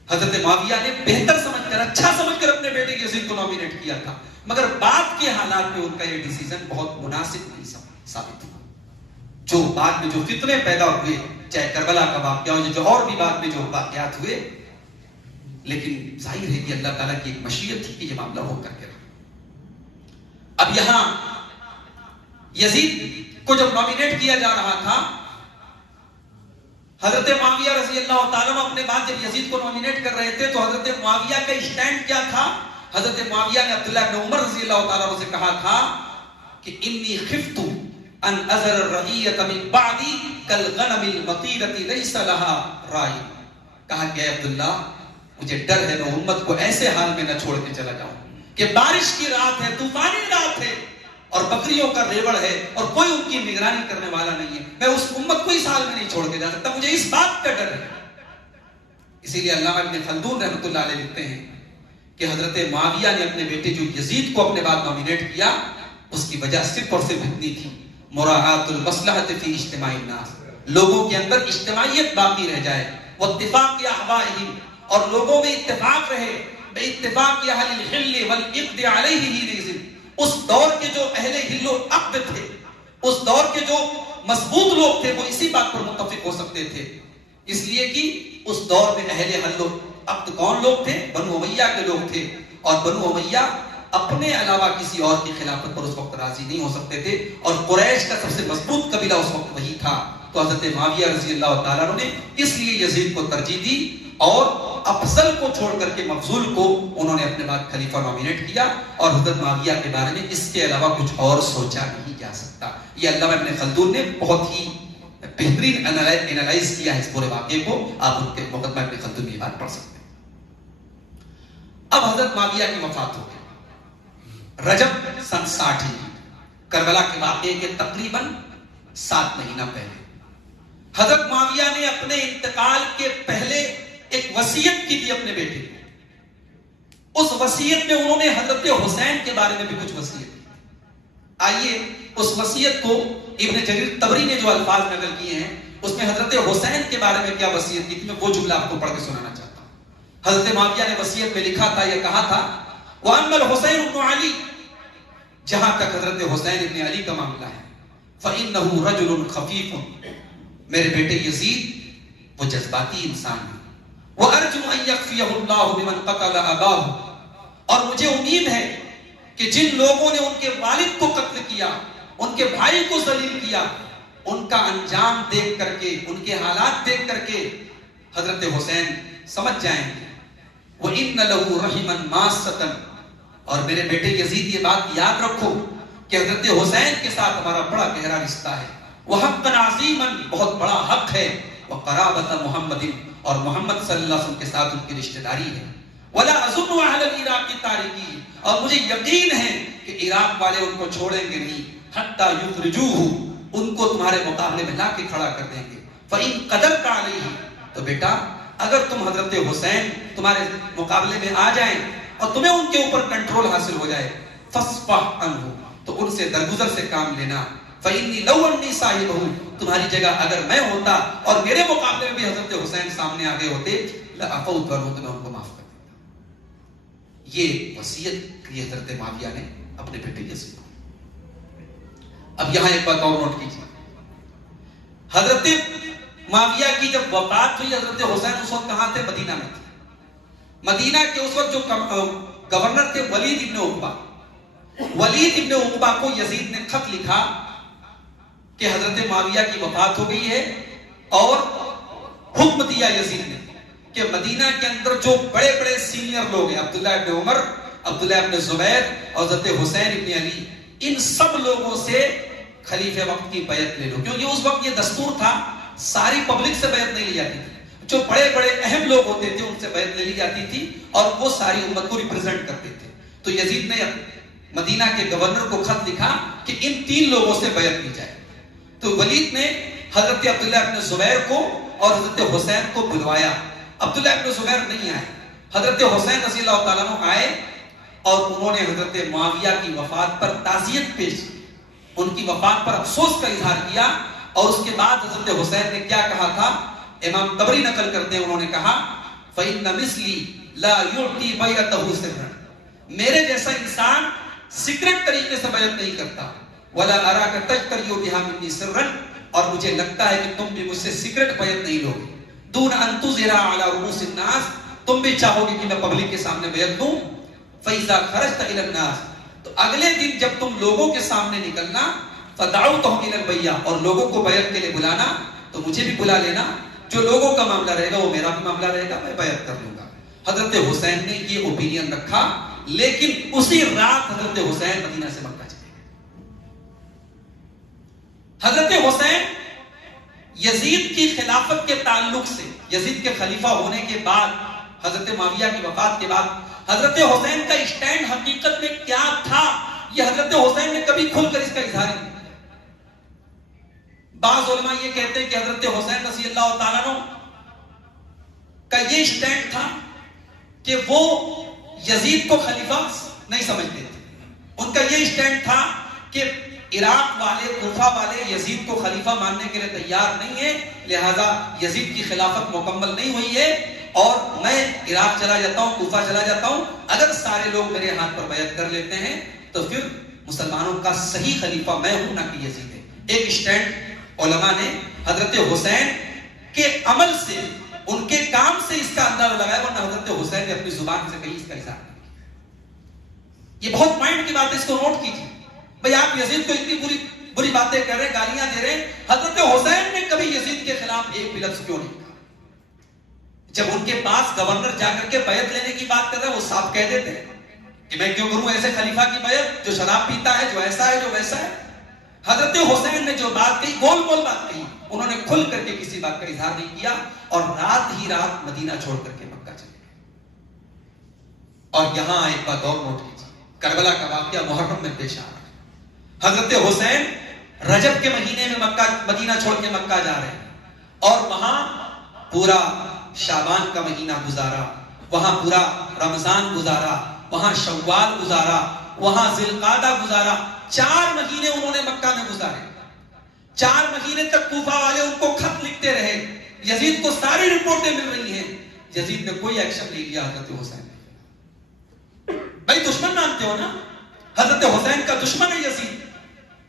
حضرت معاویہ نے بہتر سمجھ کر، اچھا سمجھ کر اپنے بیٹے یزید کو نامینیٹ کیا تھا، مگر بعد کے حالات میں ان کا یہ ڈیسیژن بہت مناسب نہیں ثابت ہوا۔ جو بعد میں جو فتنے پیدا ہوئے، چاہے کربلا کا واقعہ ہو، جو اور بھی بعد میں جو واقعات ہوئے، لیکن ظاہر ہے کہ اللہ تعالیٰ کی ایک مشیت تھی کہ یہ معاملہ ہو کر کے رہا۔ اب یہاں یزید کو جب نامینیٹ کیا جا رہا تھا، حضرت معاویہ رضی اللہ تعالیٰ عنہ اپنے بعد جب یزید کو نامینیٹ کر رہے تھے تو حضرت معاویہ کا اسٹینڈ کیا تھا؟ حضرت معاویہ نے عبداللہ بن عمر رضی اللہ تعالیٰ عنہ سے کہا تھا کہ انی خفت ان اذر الرعیۃ من بعدی کالغنم المطیرۃ لیس لها راعی. کہا کہ اے عبداللہ مجھے ڈر ہے میں امت کو ایسے حال میں نہ چھوڑ کے چلا جاؤں کہ بارش کی رات ہے، طوفانی رات ہے اور بکریوں کا ریوڑ ہے اور کوئی ان کی نگرانی کرنے والا نہیں ہے، میں اس امت کو اس حال میں نہیں چھوڑ کے جا سکتا، مجھے اس بات کا ڈر ہے. اسی لیے علامہ ابن خلدون رحمۃ اللہ علیہ لکھتے ہیں کہ حضرت معاویہ نے اپنے بیٹے جو یزید کو اپنے بعد نامینیٹ کیا اس کی وجہ صرف اور صرف اتنی تھی، مراعات المصلحۃ فی اجتماع الناس، لوگوں کے اندر اجتماعیت باقی رہ جائے، واتفاق احوائہم، اور لوگوں میں اتفاق رہے، بے اتفاق اہل الحل والعقد علیہ حینئذ. اس دور کے جو اہل حل و عقد تھے، اس دور کے جو مضبوط لوگ تھے وہ اسی بات پر متفق ہو سکتے تھے، اس لیے کہ اس دور میں اہل حل و عقد کون لوگ تھے؟ بنو امیہ کے لوگ تھے، اور بنو امیہ اپنے علاوہ کسی اور کی خلافت پر اس وقت راضی نہیں ہو سکتے تھے، اور قریش کا سب سے مضبوط قبیلہ اس وقت وہی تھا. تو حضرت معاویہ رضی اللہ تعالیٰ عنہ نے اس لیے یزید کو ترجیح دی اور افضل کو چھوڑ کر کے مفضول کو انہوں نے اپنے بعد خلیفہ نامینیٹ کیا، اور حضرت معاویہ کے بارے میں اس کے علاوہ کچھ اور سوچا نہیں جا سکتا. یہ علامہ ابن خلدون نے بہت ہی بہترین انالائز کیا ہے اس پورے واقعے کو، آپ ان کے مقدمہ ابن خلدون کی بات پڑھ سکتے ہیں. اب حضرت معاویہ کی وفات ہو گئی رجب سن 60 کربلا کے واقعے کے تقریباً 7 مہینہ پہلے. حضرت معاویہ نے اپنے انتقال کے پہلے ایک وصیت کی تھی اپنے بیٹے کو. اس وصیت میں انہوں نے حضرت حسین کے بارے میں بھی کچھ وصیت کی. آئیے اس وصیت کو ابن جریر طبری نے جو الفاظ نقل کیے ہیں اس میں حضرت حسین کے بارے میں کیا وصیت کی تھی میں وہ جملہ آپ کو پڑھ کے سنانا چاہتا ہوں. حضرت معاویہ نے وصیت میں لکھا تھا، یہ کہا تھا وَأَمَّا الْحُسَيْنُ بْنُ عَلِي، جہاں تک حضرت حسین ابن علی کا معاملہ ہے، فَإِنَّهُ رَجُلٌ خَفِيفٌ، میرے بیٹے یزید وہ جذباتی انسان ہے، وَأَرْجُو أَن يَكْفِيَهُ اللَّهُ بِمَنْ قَتَلَ أَبَاهُ، اور مجھے امید ہے کہ جن لوگوں نے ان کے والد کو قتل کیا، ان کے بھائی کو ذلیل کیا، ان کا انجام دیکھ کر کے، ان کے حالات دیکھ کر کے حضرت حسین سمجھ جائیں گے. وَإِنَّ لَهُ رَحِمًا مَاسَّةً، اور میرے بیٹے یزید یہ بات یاد رکھو کہ حضرت حسین کے ساتھ ہمارا بڑا گہرا رشتہ ہے. وَحَقًّا عَظِيمًا، بہت بڑا حق ہے. وَقَرَابَةَ مُحَمَّدٍ، اور محمد صلی اللہ علیہ وسلم کے ساتھ ان کی رشتہ داری ہے. وَلَا أَظُنُّ أَهْلَ الْعِرَاقِ تَارِكِينَ، اور مجھے یقین ہے کہ عراق والے ان کو چھوڑیں گے نہیں. حَتَّى يُخْرِجُوهُ، ان کو تمہارے مقابلے میں لا کے کھڑا کر دیں گے. فَإِن قَدَرْتَ عَلَيْهِ، تو بیٹا اگر تم حضرت حسین تمہارے مقابلے میں آ جائیں اور تمہیں ان کے اوپر کنٹرول حاصل ہو جائے، فَاصْفَحْ عَنْهُ، تو ان سے درگزر سے کام لینا. فَإِنِّي لَوْ أَنِّي صَاحِبُهُ، تمہاری جگہ اگر میں ہوتا اور میرے مقابلے میں بھی حضرت حسین سامنے آگے ہوتے، لَعَفَوْتُ عَنْهُ، تو میں ان کو معاف کر دیتا. یہ وصیت کی حضرت معاویہ نے اپنے بیٹے یزید کو. اب یہاں ایک بات اور نوٹ کیجیے، حضرت معاویہ کی جب وفات ہوئی حضرت حسین اس وقت کہاں تھے؟ مدینہ میں تھے. مدینہ کے اس وقت جو گورنر تھے ولید ابن عقبہ، ولید ابن عقبہ کو یزید نے خط لکھا کہ حضرت معاویہ کی وفات ہو گئی ہے، اور حکم دیا یزید نے کہ مدینہ کے اندر جو بڑے بڑے سینئر لوگ ہیں، عبداللہ ابن عمر، عبداللہ ابن زبیر اور حضرت حسین ابن علی، ان سب لوگوں سے خلیفہ وقت کی بیعت لے لو. کیونکہ اس وقت یہ دستور تھا، ساری پبلک سے بیعت نہیں لی جاتی تھی، جو بڑے بڑے اہم لوگ ہوتے تھے ان سے بیعت لے لی جاتی تھی اور وہ ساری امت کو ریپرزینٹ کرتے تھے. تو یزید نے مدینہ کے گورنر کو خط لکھا کہ ان 3 لوگوں سے بیعت لی جائے. تو ولید نے حضرت عبداللہ ابن زبیر کو اور حضرت حسین کو بلوایا. عبداللہ ابن زبیر نہیں آئے، حضرت حسین رضی اللہ تعالیٰ عنہ آئے اور انہوں نے حضرت معاویہ کی وفات پر تعزیت پیش کی، ان کی وفات پر افسوس کا اظہار کیا. اور اس کے بعد حضرت حسین نے کیا کہا تھا؟ امام طبری نقل کرتے ہیں، انہوں نے کہا فَإِنَّ مِثْلِي لَا يُعْتِي بَيْعَتَهُ سِرًّا، میرے جیسا انسان سیکرٹ طریقے سے بیعت نہیں کرتا. وَلَا أَرَاكَ تَجْتَرِيُّ بِهَا مِنِّي سِرًّا، اور مجھے لگتا ہے کہ تم بھی مجھ سے سیکرٹ بیعت نہیں لوگے. دُونَ أَن تُظْهِرَ عَلَى رُؤُوسِ النَّاسِ، تم بھی چاہو گے کہ میں پبلک کے سامنے بیعت دوں. فَإِذَا خَرَجْتَ إِلَى النَّاسِ، تو اگلے دن جب تم لوگوں کے سامنے نکلنا، فدعوتهم الى البیعہ، اور لوگوں کو بیعت کے لیے بلانا تو مجھے بھی بلا لینا، جو لوگوں کا معاملہ رہے گا وہ میرا بھی معاملہ رہے گا، میں بیعت کر لوں گا۔ حضرت حسین نے یہ اوپینین رکھا، لیکن اسی رات حضرت حسین مدینہ سے مکہ چلے گئے۔ حضرت حسین یزید کی خلافت کے تعلق سے، یزید کے خلیفہ ہونے کے بعد، حضرت معاویہ کی وفات کے بعد حضرت حسین کا اسٹینڈ حقیقت میں کیا تھا، یہ حضرت حسین نے کبھی کھل کر اس کا اظہار نہیں کیا۔ بعض علماء یہ کہتے ہیں کہ حضرت حسین رضی اللہ تعالیٰ عنہ کا یہ اسٹینڈ تھا کہ وہ یزید کو خلیفہ نہیں سمجھتے تھے، ان کا یہ اسٹینڈ تھا کہ عراق والے، کوفہ والے یزید کو خلیفہ ماننے کے لیے تیار نہیں ہے، لہذا یزید کی خلافت مکمل نہیں ہوئی ہے اور میں عراق چلا جاتا ہوں، کوفہ چلا جاتا ہوں، اگر سارے لوگ میرے ہاتھ پر بیعت کر لیتے ہیں تو پھر مسلمانوں کا صحیح خلیفہ میں ہوں، نہ کہ یزید ہے۔ ایک اسٹینڈ علماء نے حضرت حسین کے عمل سے، ان کے کام سے اس کا اندازہ لگایا، ورنہ حضرت حسین نے اپنی زبان سے کہیں اس کا اظہار نہیں کیا۔ یہ بہت پوائنٹ کی بات ہے، اس کو نوٹ کیجیے۔ بھئی آپ یزید کو اتنی بری باتیں کر رہے ہیں، گالیاں دے رہے ہیں، حضرت حسین نے کبھی یزید کے خلاف ایک بھی لفظ کیوں نہیں کہا؟ جب ان کے پاس گورنر جا کر کے بیعت لینے کی بات کر رہے ہیں، وہ صاحب کہہ دیتے ہیں کہ میں کیوں کروں ایسے خلیفہ کی بیعت جو شراب پیتا ہے، جو ایسا ہے، جو ویسا ہے۔ حضرت حسین نے جو بات کہی، گول گول بات کہی، انہوں نے کھل کر کے کسی بات کا اظہار نہیں کیا اور رات ہی رات مدینہ چھوڑ کر کے مکہ چلے گئے۔ اور یہاں ایک بات اور نوٹ کیجیے، کربلا کا واقعہ محرم میں پیش آ رہا ہے۔ حضرت حسین رجب کے مہینے میں مدینہ چھوڑ کے مکہ جا رہے ہیں اور وہاں پورا شعبان کا مہینہ گزارا، وہاں پورا رمضان گزارا، وہاں شوال گزارا، وہاں ذی القعدہ گزارا، 4 مہینے انہوں نے مکہ میں گزارے۔ 4 مہینے تک کوفہ والے ان کو خط لکھتے رہے، یزید کو ساری رپورٹیں مل رہی ہیں، یزید نے کوئی ایکشن نہیں لیا حضرت حسین نے۔ بھائی دشمن مانتے ہو نا، حضرت حسین کا دشمن ہے یزید،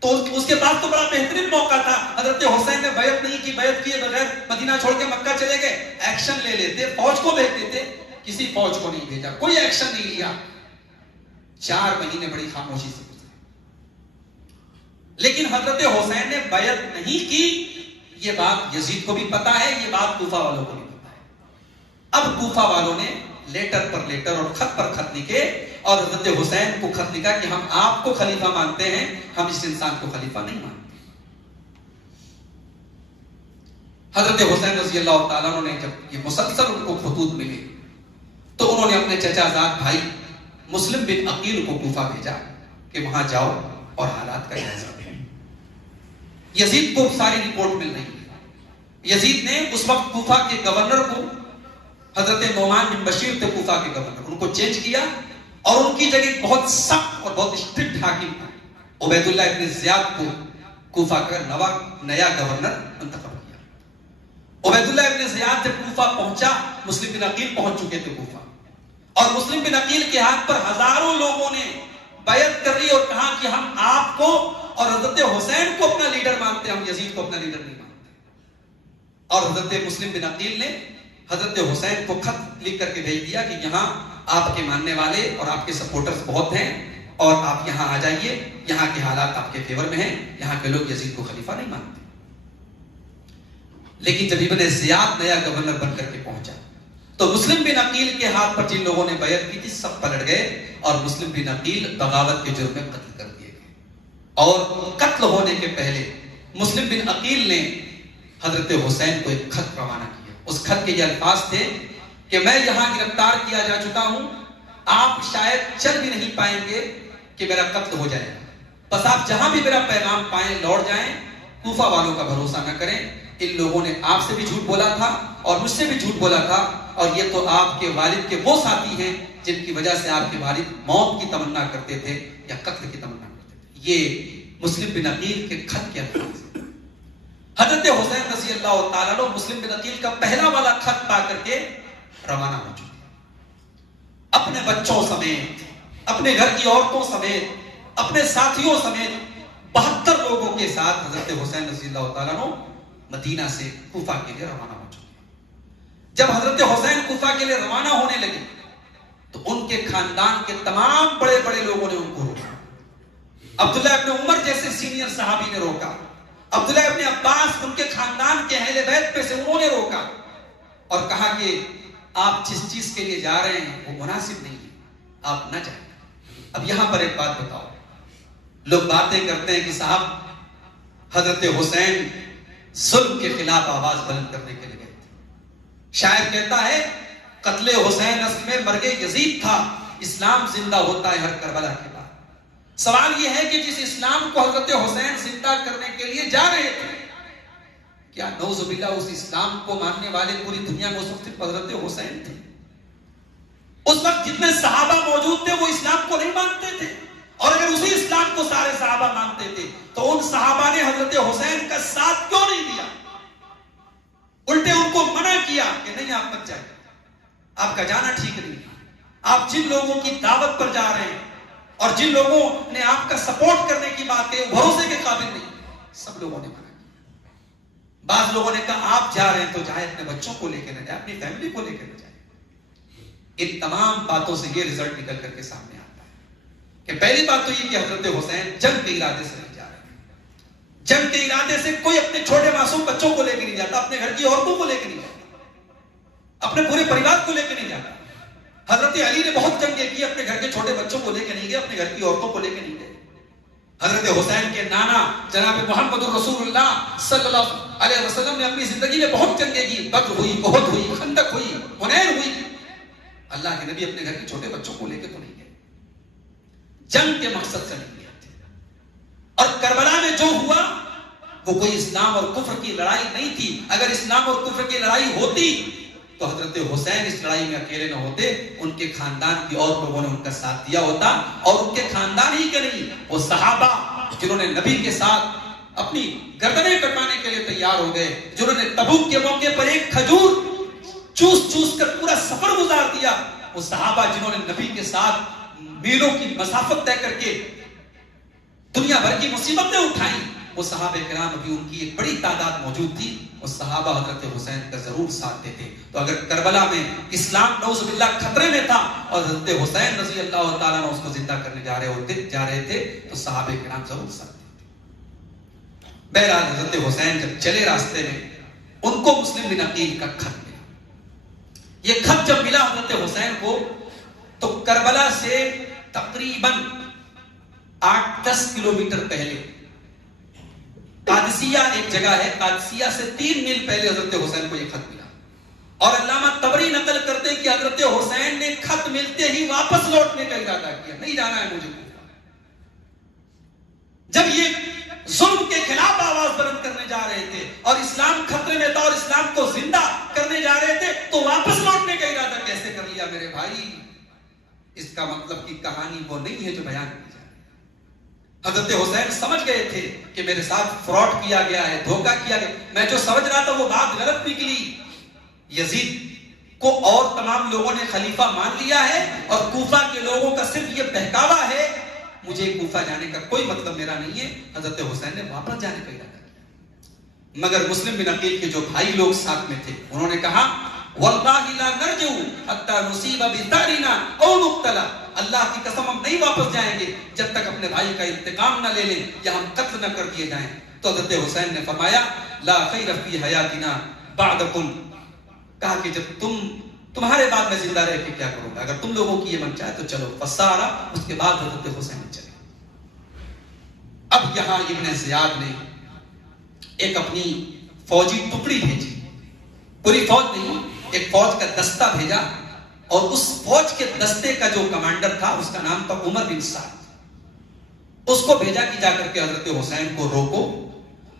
تو اس کے بعد تو بڑا بہترین موقع تھا، حضرت حسین نے بیعت نہیں کی، بیعت کیے بغیر مدینہ چھوڑ کے مکہ چلے گئے، ایکشن لے لیتے، فوج کو بھیج دیتے، کسی فوج کو نہیں بھیجا، کوئی ایکشن نہیں لیا۔ 4 مہینے بڑی خاموشی سے گزرے، لیکن حضرت حسین نے بیعت نہیں کی، یہ بات یزید کو بھی پتا ہے، یہ بات کوفہ والوں کو بھی پتا ہے۔ اب کوفہ والوں نے لیٹر پر لیٹر اور خط پر خط لکھے اور حضرت حسین کو خط لکھا کہ ہم آپ کو خلیفہ مانتے ہیں، ہم اس انسان کو خلیفہ نہیں مانتے۔ حضرت حسین رضی اللہ تعالیٰ عنہ نے جب یہ مسلسل ان کو خطوط ملے تو انہوں نے اپنے چچا زاد بھائی مسلم بن عقیل کو کوفہ بھیجا کہ وہاں جاؤ اور حالات کا جائزہ لو۔ یزید کو ساری رپورٹ مل رہی ہے۔ یزید نے اس وقت کوفہ کے گورنر کو، حضرت نعمان بن بشیر تھے کوفہ کے گورنر، ان کو چینج کیا اور ان کی جگہ بہت سخت اور بہت اسٹرکٹ حاکم عبید اللہ ابن زیاد کو کوفہ کا نیا گورنر منتخب کیا۔ عبید اللہ ابن زیاد جب کوفہ پہنچا، مسلم بن عقیل پہنچ چکے تھے کوفہ، اور مسلم بن عقیل کے ہاتھ پر ہزاروں لوگوں نے بیعت کر لی اور کہا کہ ہم آپ کو اور حضرت حسین کو اپنا لیڈر مانتے ہیں، ہم یزید کو اپنا لیڈر نہیں مانتے۔ اور حضرت مسلم بن عقیل نے حضرت حسین کو خط لکھ کر کے بھیج دیا کہ یہاں آپ کے ماننے والے اور آپ کے سپورٹرز بہت ہیں اور آپ یہاں آ جائیے، یہاں کے حالات آپ کے فیور میں ہیں، یہاں کے لوگ یزید کو خلیفہ نہیں مانتے۔ لیکن جب ابن زیاد نیا گورنر بن کر کے پہنچا تو مسلم بن عقیل کے ہاتھ پر جن لوگوں نے بیعت کی تھی سب پلٹ گئے اور مسلم بن عقیل بغاوت کے جرم میں قتل کر دیے گئے۔ اور قتل ہونے کے پہلے مسلم بن عقیل نے حضرت حسین کو ایک خط روانہ کیا۔ اس خط کے یہ الفاظ تھے کہ میں یہاں گرفتار کیا جا چکا ہوں، آپ شاید چل بھی نہیں پائیں گے کہ میرا قتل ہو جائے گا، بس آپ جہاں بھی میرا پیغام پائیں لوٹ جائیں، کوفہ والوں کا بھروسہ نہ کریں، ان لوگوں نے آپ سے بھی جھوٹ بولا تھا اور مجھ سے بھی جھوٹ بولا تھا، اور یہ تو آپ کے والد کے وہ ساتھی ہیں جن کی وجہ سے آپ کے والد موت کی تمنا کرتے تھے یا قتل کی تمنا کرتے تھے۔ یہ مسلم بن عقیل کے خط کے الفاظ۔ حضرت حسین رضی اللہ تعالیٰ عنہ مسلم بن عقیل کا پہلا والا خط پا کر کے روانہ ہو چکے، اپنے بچوں سمیت، اپنے گھر کی عورتوں سمیت، اپنے ساتھیوں سمیت 72 لوگوں کے ساتھ حضرت حسین رضی اللہ تعالیٰ عنہ مدینہ سے کوفہ کے لیے روانہ ہو چکے۔ جب حضرت حسین کوفہ کے لیے روانہ ہونے لگے تو ان کے خاندان کے تمام بڑے بڑے لوگوں نے ان کو روکا، عبداللہ ابن عمر جیسے سینئر صحابی نے روکا، عبداللہ ابن عباس ان کے خاندان کے اہل بیت میں سے انہوں نے روکا اور کہا کہ آپ جس چیز کے لیے جا رہے ہیں وہ مناسب نہیں ہے، آپ نہ جائیں۔ اب یہاں پر ایک بات بتاؤ، لوگ باتیں کرتے ہیں کہ صاحب حضرت حسین ظلم کے خلاف آواز بلند کرنے کے لیے گئے تھے۔ شاعر کہتا ہے قتل حسین اصل میں مرگ یزید تھا، اسلام زندہ ہوتا ہے ہر کربلا کے بعد۔ سوال یہ ہے کہ جس اسلام کو حضرت حسین زندہ کرنے کے لیے جا رہے تھے، کیا نعوذ باللہ اس اسلام کو ماننے والے پوری دنیا میں اس وقت صرف حضرت حسین تھے؟ اس وقت جتنے صحابہ موجود تھے وہ اسلام کو نہیں مانتے تھے، اور اگر اسی اسلام کو سارے صحابہ مانتے تھے تو ان صحابہ نے حضرت حسین کا ساتھ کیوں نہیں دیا؟ الٹے ان کو منع کیا کہ نہیں آپ مت جائیں، آپ کا جانا ٹھیک نہیں، آپ جن لوگوں کی دعوت پر جا رہے ہیں اور جن لوگوں نے آپ کا سپورٹ کرنے کی بات کہی بھروسے کے قابل نہیں، سب لوگوں نے منع کیا۔ بعض لوگوں نے کہا آپ جا رہے ہیں تو جائے، اپنے بچوں کو لے کے نہ جائے، اپنی فیملی کو لے کے نہ جائے۔ ان تمام باتوں سے یہ رزلٹ نکل کر کے سامنے آتا ہے کہ پہلی بات تو یہ کہ حضرت حسین جنگ کے ارادے سے نہیں جا رہے، جنگ کے ارادے سے کوئی اپنے چھوٹے معصوم بچوں کو لے کے نہیں جاتا، اپنے گھر کی عورتوں کو لے کے نہیں جاتا، اپنے پورے پریوار کو لے کے نہیں جاتا۔ حضرت علی نے بہت جنگیں کی، اپنے گھر کے چھوٹے بچوں کو لے کے نہیں گئے، اپنے گھر کی عورتوں کو لے کے نہیں گئے۔ حضرت حسین کے نانا جناب محمد رسول اللہ صلی اللہ علیہ وسلم نے اپنی زندگی میں بہت جنگیں کی، بدر ہوئی، احد ہوئی، خندق ہوئی، حنین ہوئی، اللہ کے نبی اپنے گھر کے چھوٹے بچوں کو لے کے تو نہیں گئے، جنگ کے مقصد سے نہیں گئے تھے۔ اور کربلا میں جو ہوا وہ کوئی اسلام اور کفر کی لڑائی نہیں تھی، اگر اسلام اور کفر کی لڑائی ہوتی تو حضرت حسین اس لڑائی میں اکیلے نہ ہوتے، ان کے خاندان کی اور لوگوں نے ان کا ساتھ دیا ہوتا، اور ان کے خاندان ہی کے نہیں، وہ صحابہ جنہوں نے نبی کے ساتھ اپنی گردنیں کٹانے کے لیے تیار ہو گئے، جنہوں نے تبوک کے موقع پر ایک کھجور چوس چوس کر پورا سفر گزار دیا، وہ صحابہ جنہوں نے نبی کے ساتھ میلوں کی مسافت طے کر کے دنیا بھر کی مصیبتیں اٹھائیں، وہ صحابہ کرام ابھی ان کی ایک بڑی تعداد موجود تھی، وہ صحابہ حضرت حسین کا ضرور ساتھ دیتے۔ تو اگر کربلا میں اسلام نعوذ باللہ خطرے میں تھا اور حضرت حسین رضی اللہ تعالیٰ عنہ اس کو زندہ کرنے جا رہے تھے تو صحابہ کرام ضرور ساتھ دیتے۔ بہرحال حضرت حسین جب چلے راستے میں ان کو مسلم بن عقیل کا خط ملا۔ یہ خط جب ملا حضرت حسین کو تو کربلا سے تقریباً 8-10 کلومیٹر پہلے قادسیہ ایک جگہ ہے، قادسیہ سے 3 میل پہلے حضرت حسین کو یہ خط ملا، اور علامہ طبری نقل کرتے کہ حضرت حسین نے خط ملتے ہی واپس لوٹنے کا ارادہ کیا، نہیں جانا ہے مجھے۔ جب یہ ظلم کے خلاف آواز بلند کرنے جا رہے تھے اور اسلام خطرے میں تھا اور اسلام کو زندہ کرنے جا رہے تھے تو واپس لوٹنے کا ارادہ کیسے کر لیا میرے بھائی؟ اس کا مطلب کی کہانی وہ نہیں ہے جو بیان کی جائے۔ حضرت حسین سمجھ گئے تھے کہ میرے ساتھ فراڈ کیا گیا ہے، دھوکہ کیا گیا، میں جو سمجھ رہا تھا وہ بات غلط نکلی، یزید کو اور تمام لوگوں نے خلیفہ مان لیا ہے اور کوفہ کے لوگوں کا صرف یہ بہکاوا ہے، مجھے کوفہ جانے کا کوئی مطلب میرا نہیں ہے۔ حضرت حسین نے واپس جانے کا ارادہ کیا، مگر مسلم بن عقیل کے جو بھائی لوگ ساتھ میں تھے انہوں نے کہا واللہ لا نرجو حتی نصیب بثارنا او نقتل، اللہ کی قسم ہم نہیں واپس جائیں گے جب تک اپنے بھائی کا انتقام نہ لے لیں یا ہم قتل نہ کر دیے جائیں۔ تو حضرت حسین نے فرمایا لا خیر فی حیاتنا بعدکم، کہا کہ جب تمہارے بعد میں زندہ رہ کے کیا کروں گا، اگر تم لوگوں کی یہ من چاہے تو چلو۔ فسارا، اس کے بعد حضرت حسین چلے۔ اب یہاں ابن زیاد نے ایک اپنی فوجی ٹکڑی بھیجی، پوری فوج نہیں، ایک فوج کا دستہ بھیجا، اور اس فوج کے دستے کا جو کمانڈر تھا اس کا نام تھا عمر بن سعد، اس کو بھیجا کہ جا کر کے حضرت حسین کو روکو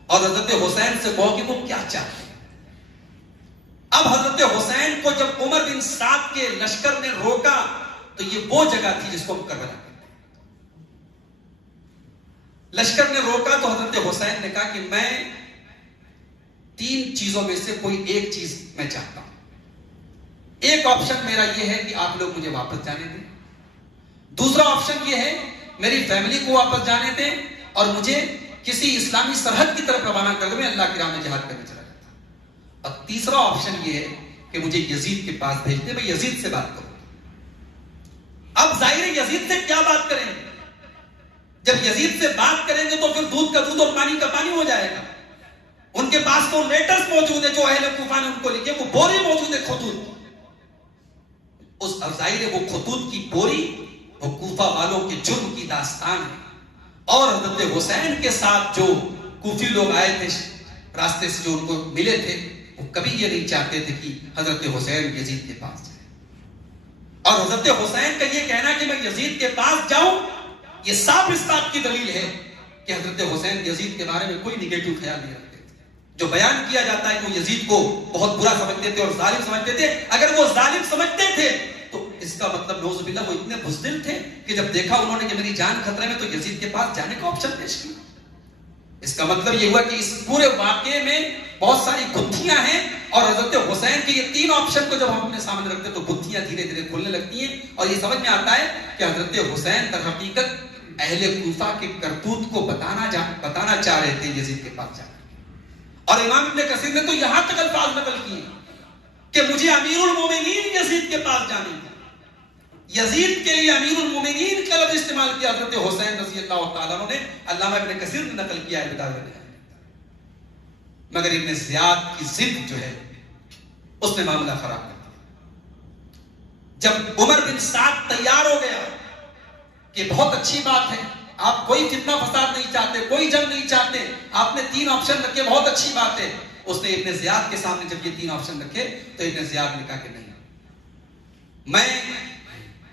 اور حضرت حسین سے کہو کہ وہ کیا چاہتے ہیں۔ اب حضرت حسین کو جب عمر بن سعد کے لشکر نے روکا تو یہ وہ جگہ تھی جس کو ہم کربلا کہتے ہیں۔ لشکر نے روکا تو حضرت حسین نے کہا کہ میں 3 چیزوں میں سے کوئی ایک چیز میں چاہتا ہوں، ایک آپشن میرا یہ ہے کہ آپ لوگ مجھے واپس جانے دیں، دوسرا آپشن یہ ہے میری فیملی کو واپس جانے دیں اور مجھے کسی اسلامی سرحد کی طرف روانہ کر دیں، میں اللہ کی راہ میں جہاد کرنے چلا جاتا ہوں، اور تیسرا آپشن یہ ہے کہ مجھے یزید کے پاس بھیج دیں، میں یزید سے بات کروں۔ اب ظاہر ہے یزید سے کیا بات کریں جب یزید سے بات کریں گے تو پھر دودھ کا دودھ اور پانی کا پانی ہو جائے گا. ان کے پاس تو لیٹرز موجود ہے جو اہل کوفہ نے ان کو لکھے, وہ بوری موجود ہے خطوط. اس ظاہر ہے وہ خطوط کی بوری وہ کوفہ والوں کے جرم کی داستان ہے. اور حضرت حسین کے ساتھ جو کوفی لوگ آئے تھے راستے سے جو ان کو ملے تھے, وہ کبھی یہ نہیں چاہتے تھے کہ حضرت حسین یزید کے پاس جائے. اور حضرت حسین کا یہ کہنا کہ میں یزید کے پاس جاؤں, یہ صاف اس بات کی دلیل ہے کہ حضرت حسین یزید کے بارے میں کوئی نگیٹو خیال نہیں رکھتے تھے. جو بیان کیا جاتا ہے کہ وہ یزید کو بہت برا سمجھتے تھے اور ظالم سمجھتے تھے, اگر وہ ظالم سمجھتے تھے تو اس کا مطلب نعوذ باللہ وہ اتنے بزدل تھے کہ جب دیکھا انہوں نے کہ میری جان خطرے میں تو یزید کے پاس جانے کا آپشن پیش کیا. اس کا مطلب یہ ہوا کہ اس پورے واقعے میں بہت ساری گتھیاں ہیں, اور حضرت حسین کے یہ تین آپشن کو جب ہم اپنے سامنے رکھتے ہیں تو گتھیاں دھیرے دھیرے کھلنے لگتی ہیں, اور یہ سمجھ میں آتا ہے کہ حضرت حسین در حقیقت اہل کوفہ کے کرتوت کو بتانا چاہ رہے تھے یزید کے پاس جا کر. اور امام ابن کثیر نے تو یہاں تک الفاظ نقل کیے کہ مجھے امیر المومنین یزید کے پاس جانے کا, یزید کے لیے امیر المومنین کا لفظ استعمال کیا حضرت حسین رضی اللہ تعالیٰ عنہ نے. علامہ ابن کثیر نے نقل کیا ہے بدایہ النہایہ. مگر ابن زیاد کی ضد جو ہے اس نے معاملہ خراب کر دیا. جب عمر بن سعد تیار ہو گیا کہ بہت اچھی بات ہے, آپ کوئی فتنہ فساد نہیں چاہتے, کوئی جنگ نہیں چاہتے, آپ نے تین آپشن رکھے, بہت اچھی بات ہے. اس نے ابن زیاد کے سامنے جب یہ تین آپشن رکھے تو ابن زیاد نے کہا کہ نہیں, میں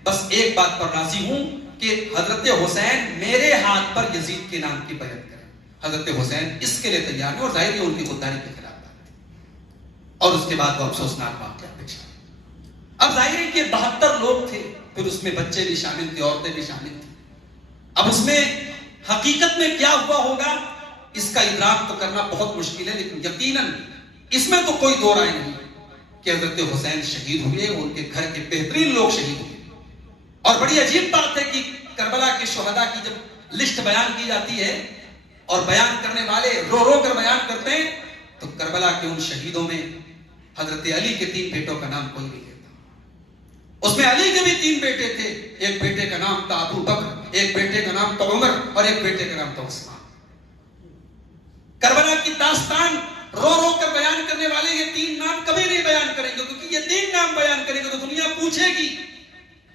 بس ایک بات پر راضی ہوں کہ حضرت حسین میرے ہاتھ پر یزید کے نام کی بیعت کریں. حضرت حسین اس کے لیے تیار ہیں, اور ظاہر ہے ان کی خودداری کے خلاف بات ہے. اور اس کے بعد وہ افسوسناک واقعہ پیش آیا. اب ظاہر ہے کہ 72 لوگ تھے, پھر اس میں بچے بھی شامل تھے, عورتیں بھی شامل تھیں. اب اس میں حقیقت میں کیا ہوا ہوگا اس کا ادراک تو کرنا بہت مشکل ہے, لیکن یقیناً اس میں تو کوئی دو رائے نہیں کہ حضرت حسین شہید ہوئے, ان کے گھر کے بہترین لوگ شہید ہوئے. اور بڑی عجیب بات ہے کہ کربلا کے شہداء کی جب لسٹ بیان کی جاتی ہے اور بیان کرنے والے رو رو کر بیان کرتے ہیں تو کربلا کے ان شہیدوں میں حضرت علی کے 3 بیٹوں کا نام کوئی نہیں لیتا. اس میں علی کے بھی 3 بیٹے تھے, ایک بیٹے کا نام تھا ابو بکر, ایک بیٹے کا نام تھا عمر, اور ایک بیٹے کا نام تھا عثمان. کربلا کی داستان رو رو کر بیان کرنے والے یہ 3 نام کبھی نہیں بیان کریں گے, کیونکہ یہ 3 نام بیان کریں گے تو دنیا پوچھے گی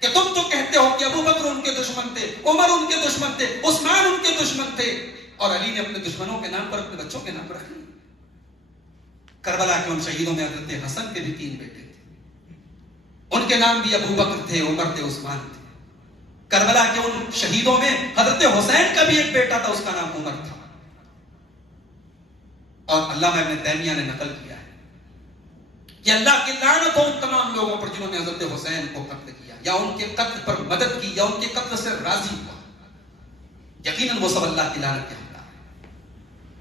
کہ تم تو کہتے ہو کہ ابو بکر ان کے دشمن تھے, عمر ان کے دشمن تھے, عثمان ان کے دشمن تھے, اور علی نے اپنے دشمنوں کے نام پر اپنے بچوں کے نام پر رکھ. کربلا کے ان شہیدوں میں حضرت حسن کے بھی 3 بیٹے تھے, ان کے نام بھی ابو بکر تھے, عمر تھے, عثمان تھے. کربلا کے ان شہیدوں میں حضرت حسین کا بھی ایک بیٹا تھا, اس کا نام عمر تھا. اور علامہ ابن تیمیہ نے نقل کیا ہے کہ اللہ کی لعنت ہو ان تمام لوگوں پر جنہوں نے حضرت حسین کو قتل کیا, یا ان کے قتل پر مدد کی, یا ان کے قتل سے راضی ہوا. یقیناً وہ سب اللہ کی لعنت کے حقدار ہیں.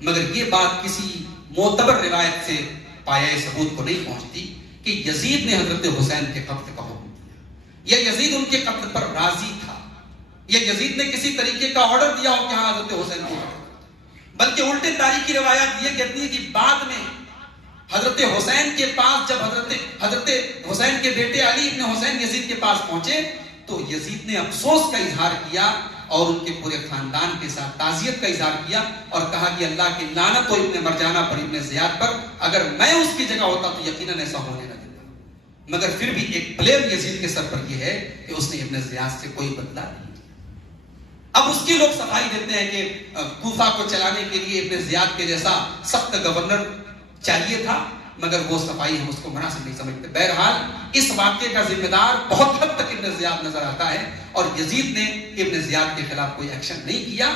مگر یہ بات کسی معتبر روایت سے پایہ ثبوت کو نہیں پہنچتی کہ یزید نے حضرت حسین کے قتل کا حکم دیا, یا یزید ان کے قتل پر راضی تھا, یا یزید نے کسی طریقے کا آرڈر دیا ہو کہ ہاں حضرت حسین کو. بلکہ الٹے تاریخی روایات یہ کہتی ہے کہ بعد میں حضرت حسین کے پاس جب حضرت حسین کے بیٹے علی ابن حسین یزید کے پاس پہنچے تو یزید نے افسوس کا اظہار کیا اور ان کے پورے خاندان کے ساتھ تعزیت کا اظہار کیا اور کہا کہ اللہ کی لعنت ہو ابن مرجانہ پر, ابن زیاد پر, اگر میں اس کی جگہ ہوتا تو یقیناً ایسا ہونے نہ دیتا. مگر پھر بھی ایک بلیم یزید کے سر پر یہ ہے کہ اس نے ابن زیاد سے کوئی بدلہ نہیں. اب اس کی لوگ صفائی دیتے ہیں کہ کوفہ کو چلانے کے لیے ابن زیاد کے جیسا سخت گورنر چاہیے تھا, مگر وہ صفائی ہم اس کو مناسب نہیں سمجھتے. بہرحال اس واقعے کا ذمہ دار بہت حد تک ابن زیاد نظر آتا ہے, اور یزید نے ابن زیاد کے خلاف کوئی ایکشن نہیں کیا.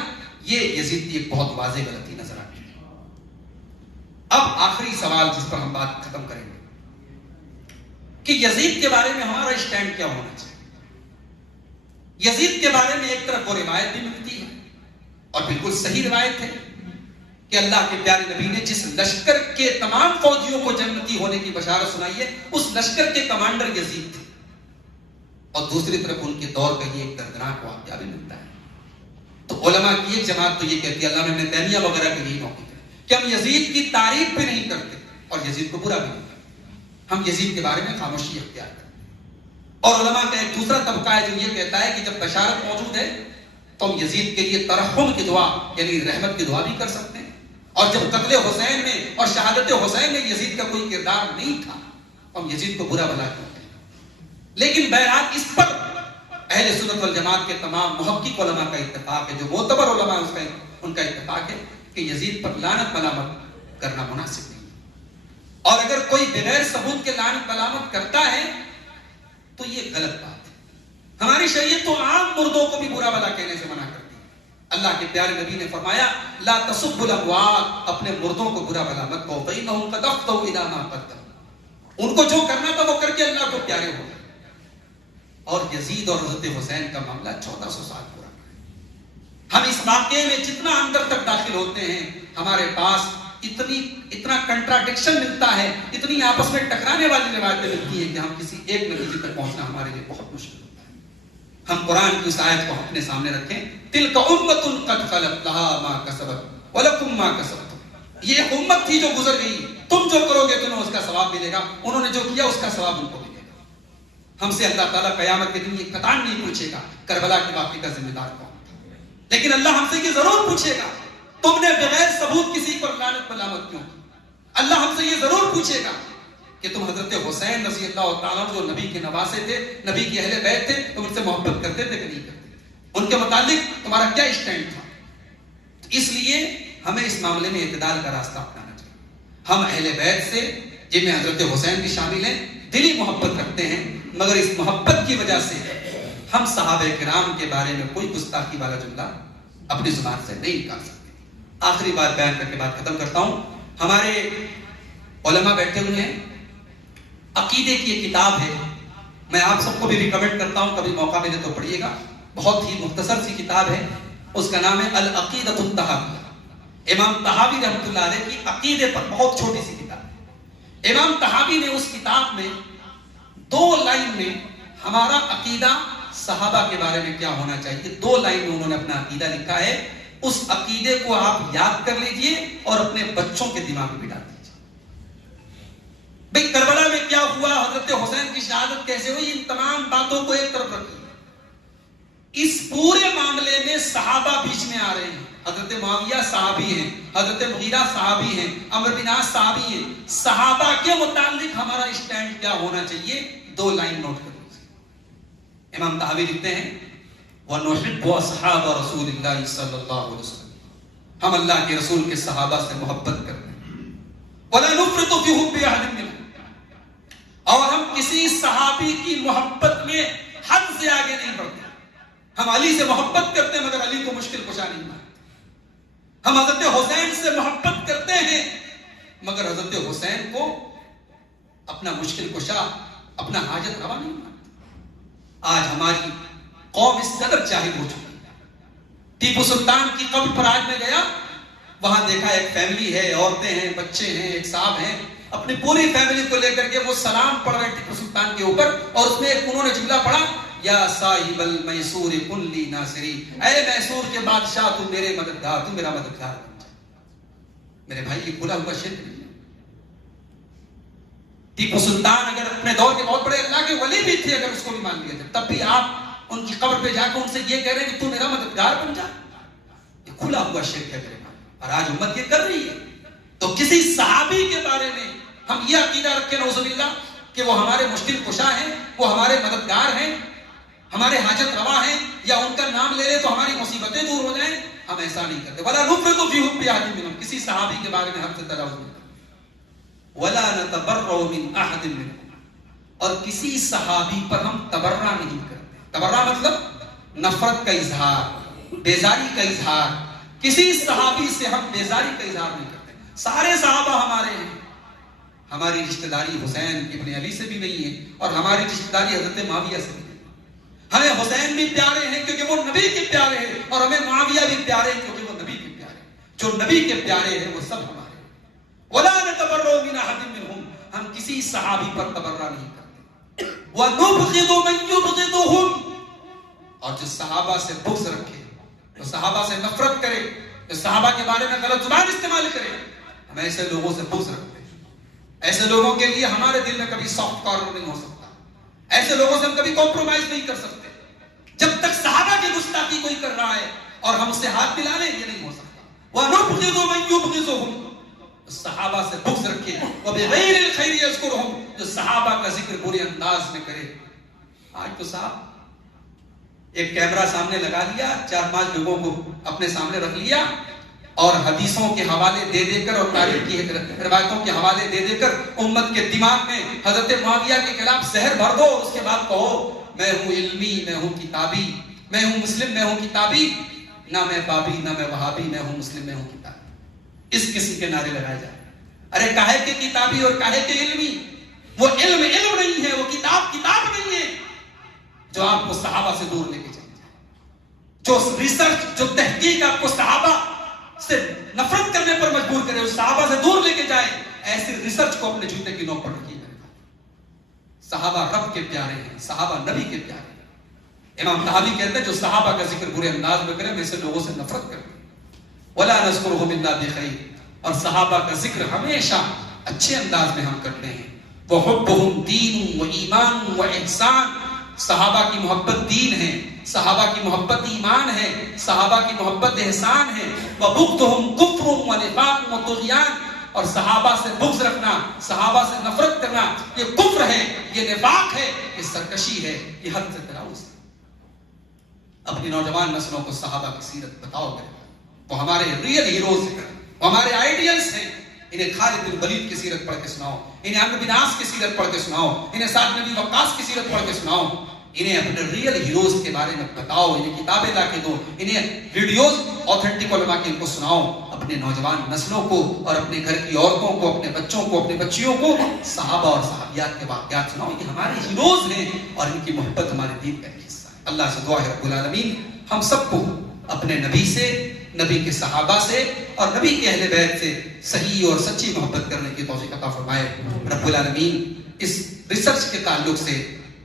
یہ یزید کی ایک بہت واضح غلطی نظر آتی ہے. اب آخری سوال جس پر ہم بات ختم کریں گے کہ یزید کے بارے میں ہمارا اسٹینڈ کیا ہونا چاہیے. یزید کے بارے میں ایک طرف وہ روایت بھی ملتی ہے اور بالکل صحیح روایت ہے کہ اللہ کے پیارے نبی نے جس لشکر کے تمام فوجیوں کو جنتی ہونے کی بشارت سنائی ہے اس لشکر کے کمانڈر یزید تھے. اور دوسری طرف ان کے دور کا یہ ایک دردناک واقعہ بھی ملتا ہے. تو علماء کی ایک جماعت تو یہ کہتی ہے, علامہ ابن تیمیہ وغیرہ کے یہی موقف ہے کہ ہم یزید کی تعریف بھی نہیں کرتے اور یزید کو برا بھی نہیں کرتے, ہم یزید کے بارے میں خاموشی اختیار کرتے. اور علماء کا ایک دوسرا طبقہ ہے جو یہ کہتا ہے کہ جب بشارت موجود ہے تو ہم یزید کے لیے ترحم کی دعا یعنی رحمت کی دعا بھی کر سکتے ہیں. اور جب قتل حسین میں اور شہادت حسین میں یزید کا کوئی کردار نہیں تھا تو ہم یزید کو برا بلا کرتے ہیں. لیکن بہرحال اس پر اہل سنت والجماعت کے تمام محقق علماء کا اتفاق ہے, جو معتبر علماء ان کا اتفاق ہے کہ یزید پر لعنت ملامت کرنا مناسب نہیں. اور اگر کوئی بغیر ثبوت کے لعنت ملامت کرتا ہے تو یہ غلط بات ہے. ہماری شریعت تو عام مردوں کو بھی برا بلا کہنے سے منع کرتی ہے. اللہ کے پیارے نبی نے فرمایا لا تسبوا الاموات, اپنے مردوں کو برا بلا مت کہو, فإنهم قد أفضوا إلى ما قدموا, ان کو جو کرنا تھا وہ کر کے اللہ کو پیارے ہو گئے. اور یزید اور حضرت حسین کا معاملہ 1400 سال پورا. ہم اس واقعے میں جتنا اندر تک داخل ہوتے ہیں ہمارے پاس اتنا کنٹراڈکشن ملتا ہے, اتنی آپس میں ٹکرانے والی روایتیں ملتی ہیں کہ ہم کسی ایک نتیجے تک پہنچنا ہمارے لیے بہت مشکل ہوتا ہے. ہم قرآن کی اس آیت کو اپنے سامنے رکھیں, تلک امۃ قد خلت لها ما کسبت ولکم ما کسبتم, یہ ایک امت تھی جو گزر گئی, تم جو کرو گے تمہیں اس کا ثواب ملے گا, انہوں نے جو کیا اس کا ثواب ان کو ملے گا. ہم سے اللہ تعالیٰ قیامت کے دن یہ قطعاً نہیں پوچھے گا کربلا کے واقعے کا ذمہ دار کون تھا, لیکن اللہ ہم سے یہ ضرور پوچھے گا تم نے بغیر ثبوت کسی پر لعنت ملامت کیوں کی. اللہ ہم سے یہ ضرور پوچھے گا کہ تم حضرت حسین رضی اللہ تعالیٰ جو نبی کے نواسے تھے, نبی کے اہل بیت تھے, تم ان سے محبت کرتے تھے کہ نہیں کرتے تھے, ان کے متعلق تمہارا کیا اسٹینڈ تھا. اس لیے ہمیں اس معاملے میں اعتدال کا راستہ اپنانا چاہیے. ہم اہل بیت سے, جن میں حضرت حسین بھی شامل ہیں, دلی محبت رکھتے ہیں, مگر اس محبت کی وجہ سے ہم صحابہ کرام کے بارے میں کوئی گستاخی والا جملہ اپنی زبان سے نہیں نکال سکتے. آخری بات بیان کر کے بات ختم کرتا ہوں. ہمارے علماء بیٹھے ہوئے ہیں, عقیدے کی ایک کتاب ہے, میں آپ سب کو بھی ریکمینڈ کرتا ہوں, کبھی موقع ملے تو پڑھیے گا. بہت ہی مختصر سی کتاب ہے, اس کا نام ہے العقیدۃ الطحاویہ. امام طحاوی رحمۃ اللہ علیہ کی عقیدے پر بہت چھوٹی سی کتاب ہے. امام طحاوی نے اس کتاب میں 2 لائن میں ہمارا عقیدہ صحابہ کے بارے میں کیا ہونا چاہیے, 2 لائن میں انہوں نے اپنا عقیدہ لکھا ہے. اس عقیدے کو آپ یاد کر لیجئے اور اپنے بچوں کے دماغ میں بٹھا دیجئے. بھئی کربلا میں کیا ہوا, حضرت حسین کی شہادت کیسے ہوئی, ان تمام باتوں کو ایک طرف رکھیے. اس پورے معاملے میں صحابہ بیچ میں آ رہے ہیں. حضرت معاویہ صحابی ہیں, حضرت مغیرہ صحابی ہیں, عمرو بن عاص صحابی ہیں. صحابہ کے متعلق ہمارا اسٹینڈ کیا ہونا چاہیے, 2 لائن نوٹ کر لیجیے. امام طحاوی لکھتے ہیں وَنُحِبُّ أَصْحَابَ رَسُولِ اللَّهِ صلی اللہ علیہ وسلم, ہم اللہ کے رسول کے صحابہ سے محبت کرتے ہیں. وَلَا نُفْرِطُ فِي حُبِّ أَحَدٍ مِّنْهُمْ, اور ہم کسی صحابی کی محبت میں حد سے آگے نہیں بڑھتے. ہم علی سے محبت کرتے ہیں مگر علی کو مشکل کشا نہیں مانتے. ہم حضرت حسین سے محبت کرتے ہیں مگر حضرت حسین کو اپنا مشکل کشا, اپنا حاجت روا نہیں مانتے. آج ہماری قوم اس قدر جاہل ہو چکی ہے. ٹیپو سلطان کی قبر پر آج میں گیا, وہاں دیکھا ایک فیملی ہے, عورتیں ہیں, بچے ہیں, ایک صاحب ہیں, اپنی پوری فیملی کو لے کر کے وہ سلام پڑھ رہے ٹیپو سلطان کے اوپر, اور اس میں ایک انہوں نے جملہ پڑھا یا صاحب المیسور کن لی ناصری, اے میسور کے بادشاہ تو میرے مددگار, تو میرا مددگار بن جا. میرے بھائی یہ کھلا ہوا شرک نہیں ہے. ٹیپو سلطان اگر اپنے دور کے بہت بڑے اللہ کے ولی بھی تھے, اگر اس کو بھی مان لیے تھے, تب بھی آپ ان کی قبر پہ جا کے ان سے یہ کہہ رہے ہیں کہ تو میرا مددگار بن جا. یہ کھلا ہوا شرک ہے میرے بھائی, اور آج امت یہ کر رہی ہے. تو کسی صحابی کے بارے میں ہم یہ عقیدہ رکھیں نعوذ باللہ کہ وہ ہمارے مشکل کشا ہیں, وہ ہمارے مددگار ہیں, ہمارے حاجت روا ہیں, یا ان کا نام لے لے تو ہماری مصیبتیں دور ہو جائیں. ہم ایسا نہیں کرتے. وَلَا نُفْرِطُ فِي حُبِّ أَحَدٍ مِّنْهُمْ, کسی صحابی کے بارے میں ہم سے تجاوز نہیں کرتے. وَلَا نَتَبَرَّأُ مِنْ أَحَدٍ مِّنْهُمْ, اور کسی صحابی پر ہم تبرہ نہیں کرتے. تبرہ مطلب نفرت کا اظہار, بیزاری کا اظہار. کسی صحابی سے ہم بیزاری کا اظہار نہیں کرتے. سارے صحابہ ہمارے ہیں. ہماری رشتہ داری حسین ابن علی سے بھی نہیں ہے, اور ہماری رشتہ داری حضرت معاویہ سے بھی نہیں. ہمیں حسین بھی پیارے ہیں کیونکہ وہ نبی کے پیارے ہیں, اور ہمیں معاویہ بھی پیارے ہیں کیونکہ وہ نبی کے پیارے ہیں. جو نبی کے پیارے ہیں وہ سب ہمارے ہیں. وَلَا نَتَبَرَّأُ مِنْ أَحَدٍ مِّنْهُمْ, ہم کسی صحابی پر تبرہ نہیں کرتے. وَنُبْغِضُ مَن يُبْغِضُهُمْ, اور جو صحابہ سے بغض رکھے, جو صحابہ سے نفرت کرے, جو صحابہ کے بارے میں غلط زبان استعمال کرے, ہم ایسے لوگوں سے بغض رکھتے ہیں. ایسے لوگوں کے لیے ہمارے دل میں کبھی سافٹ کارنر نہیں ہو سکتا. ایسے لوگوں سے ہم کبھی کمپرومائز نہیں کر سکتے. جب تک صحابہ صحابہ کی گستاخی کوئی کر رہا ہے اور ہم اسے ہاتھ ملا لیں، یہ نہیں ہو سکتا. وَنُبْغِضُ مَن يُبْغِضُهُمْ، صحابہ سے بغض رکھے. وَبِغَيْرِ الْخَيْرِ يَذْكُرُهُمْ، جو صحابہ کا ذکر برے انداز میں کرے. آج تو صاحب ایک کیمرہ سامنے لگا لیا، 4-5 لوگوں کو اپنے سامنے رکھ لیا اور حدیثوں کے حوالے دے دے کر اور تاریخ کی روایتوں کے حوالے دے دے کر امت کے دماغ میں حضرت معاویہ کے خلاف زہر بھر دو. اس کے بعد کہو میں ہوں علمی، میں ہوں کتابی، میں ہوں مسلم، میں ہوں کتابی. نہ میں بابی، نہ میں وہابی، میں ہوں مسلم، میں ہوں کتابی. اس قسم کے نعرے لگائے جائیں. ارے کاہے کے کتابی اور کاہے کے علمی؟ وہ علم نہیں ہے، وہ کتاب نہیں ہے جو آپ کو صحابہ سے دور لے کے چلے جائے. جو ریسرچ، جو تحقیق آپ کو صحابہ سے نفرت کرنے پر مجبور کرے، اس صحابہ سے دور لے کے جائے، ایسی ریسرچ کو اپنے جوتے کی نوک پر رکھیے. صحابہ رب کے پیارے ہیں، صحابہ نبی کے پیارے ہیں. امام طحاوی کہتے ہیں جو صحابہ کا ذکر برے انداز میں کرے میں سے لوگوں سے نفرت کرتے ہیں. وَلَا نَذْكُرُهُمْ إِلَّا بِخَيْرٍ، اور صحابہ کا ذکر ہمیشہ اچھے انداز میں ہم کرتے ہیں. وَحُبُّهُمْ دِينٌ وَإِيمَانٌ وَإِحْسَانٌ، صحابہ کی محبت دین ہے، صحابہ کی محبت ایمان ہے، صحابہ کی محبت احسان ہے. وَبُغْضُهُمْ كُفْرٌ وَنِفَاقٌ وَطُغْيَانٌ، اور صحابہ سے بغض رکھنا، صحابہ سے نفرت کرنا، یہ کفر ہے، یہ نفاق ہے، یہ سرکشی ہے، یہ حد سے تجاوز ہے. اپنی نوجوان نسلوں کو صحابہ کی سیرت بتاؤ گے. وہ ہمارے ریئل ہیروز ہیں، وہ ہمارے آئیڈیلز ہیں. انہیں خالد بن ولید کی سیرت پڑھ کے سناؤ، انہیں عمرو بن عاص کی سیرت پڑھ کے سناؤ، انہیں سعد بن وقاص کی سیرت پڑھ کے سناؤ. انہیں اپنے ریئل ہیروز کے بارے میں بتاؤ، انہیں کتابیں لا کے دو، انہیں ویڈیوز اوتھینٹک علماء کے ان کو سناؤ. اپنے نوجوان نسلوں کو اور اپنے گھر کی عورتوں کو، اپنے بچوں کو، اپنے بچیوں کو صحابہ اور صحابیات کے واقعات سناؤ. یہ ہمارے ہیروز ہیں اور ان کی محبت ہمارے دین کا ایک حصہ ہے. اللہ سے دعا ہے رب العالمین ہم سب کو اپنے نبی سے، نبی کے صحابہ سے اور نبی کے اہل بیت سے صحیح اور سچی محبت کرنے کی توفیق عطا فرمائے. رب العالمین اس ریسرچ کے تعلق سے،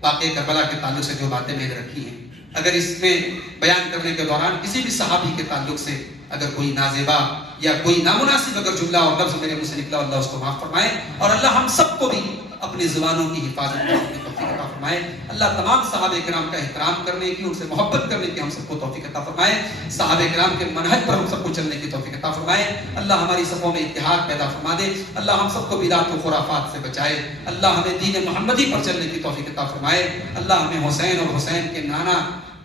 واقعہ کربلا کے تعلق سے جو باتیں میں نے رکھی ہیں، اگر اس میں بیان کرنے کے دوران کسی بھی صحابی کے تعلق سے اگر کوئی نازیبا یا کوئی نامناسب اگر جملہ اور لفظ میرے منہ سے نکلا، اللہ اس کو معاف فرمائے. اور اللہ ہم سب کو بھی اپنی زبانوں کی حفاظت کرنے کی توفیق عطا فرمائے. اللہ تمام صحابہ کرام کا احترام کرنے کی، ان سے محبت کرنے کی ہم سب کو توفیق عطا فرمائے. صحابہ کرام کے منہج پر ہم سب کو چلنے کی توفیق عطا فرمائے. اللہ ہماری صفوں میں اتحاد پیدا فرما دے. اللہ ہم سب کو بدعت و خرافات سے بچائے. اللہ ہمیں دین محمدی پر چلنے کی توفیق عطا فرمائے. اللہ ہمیں حسین اور حسین کے نانا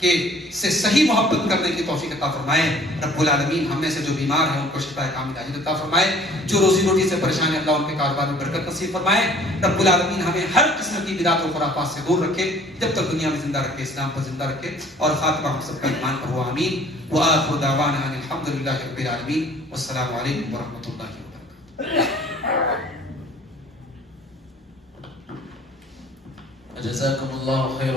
سے صحیح محبت کرنے کی توفیق عطا فرمائے. رب العالمین ہم میں سے جو بیمار ہیں ان کو شفا کامل عاجل عطا فرمائے. جو روزی روٹی سے پریشان ہیں اللہ ان کے کاروبار میں برکت نصیب فرمائے. رب العالمین ہمیں ہر قسم کی بدعت و خرافات سے دور رکھے، جب تک دنیا میں زندہ رکھے، اسلام پر زندہ رکھے، اور خاتمہ ہم سب کا ایمان پر ہو. آمین. وآخر دعوانا ان الحمدللہ رب العالمین. والسلام علیکم ورحمۃ اللہ وبرکاتہ. جزاکم اللہ خیر.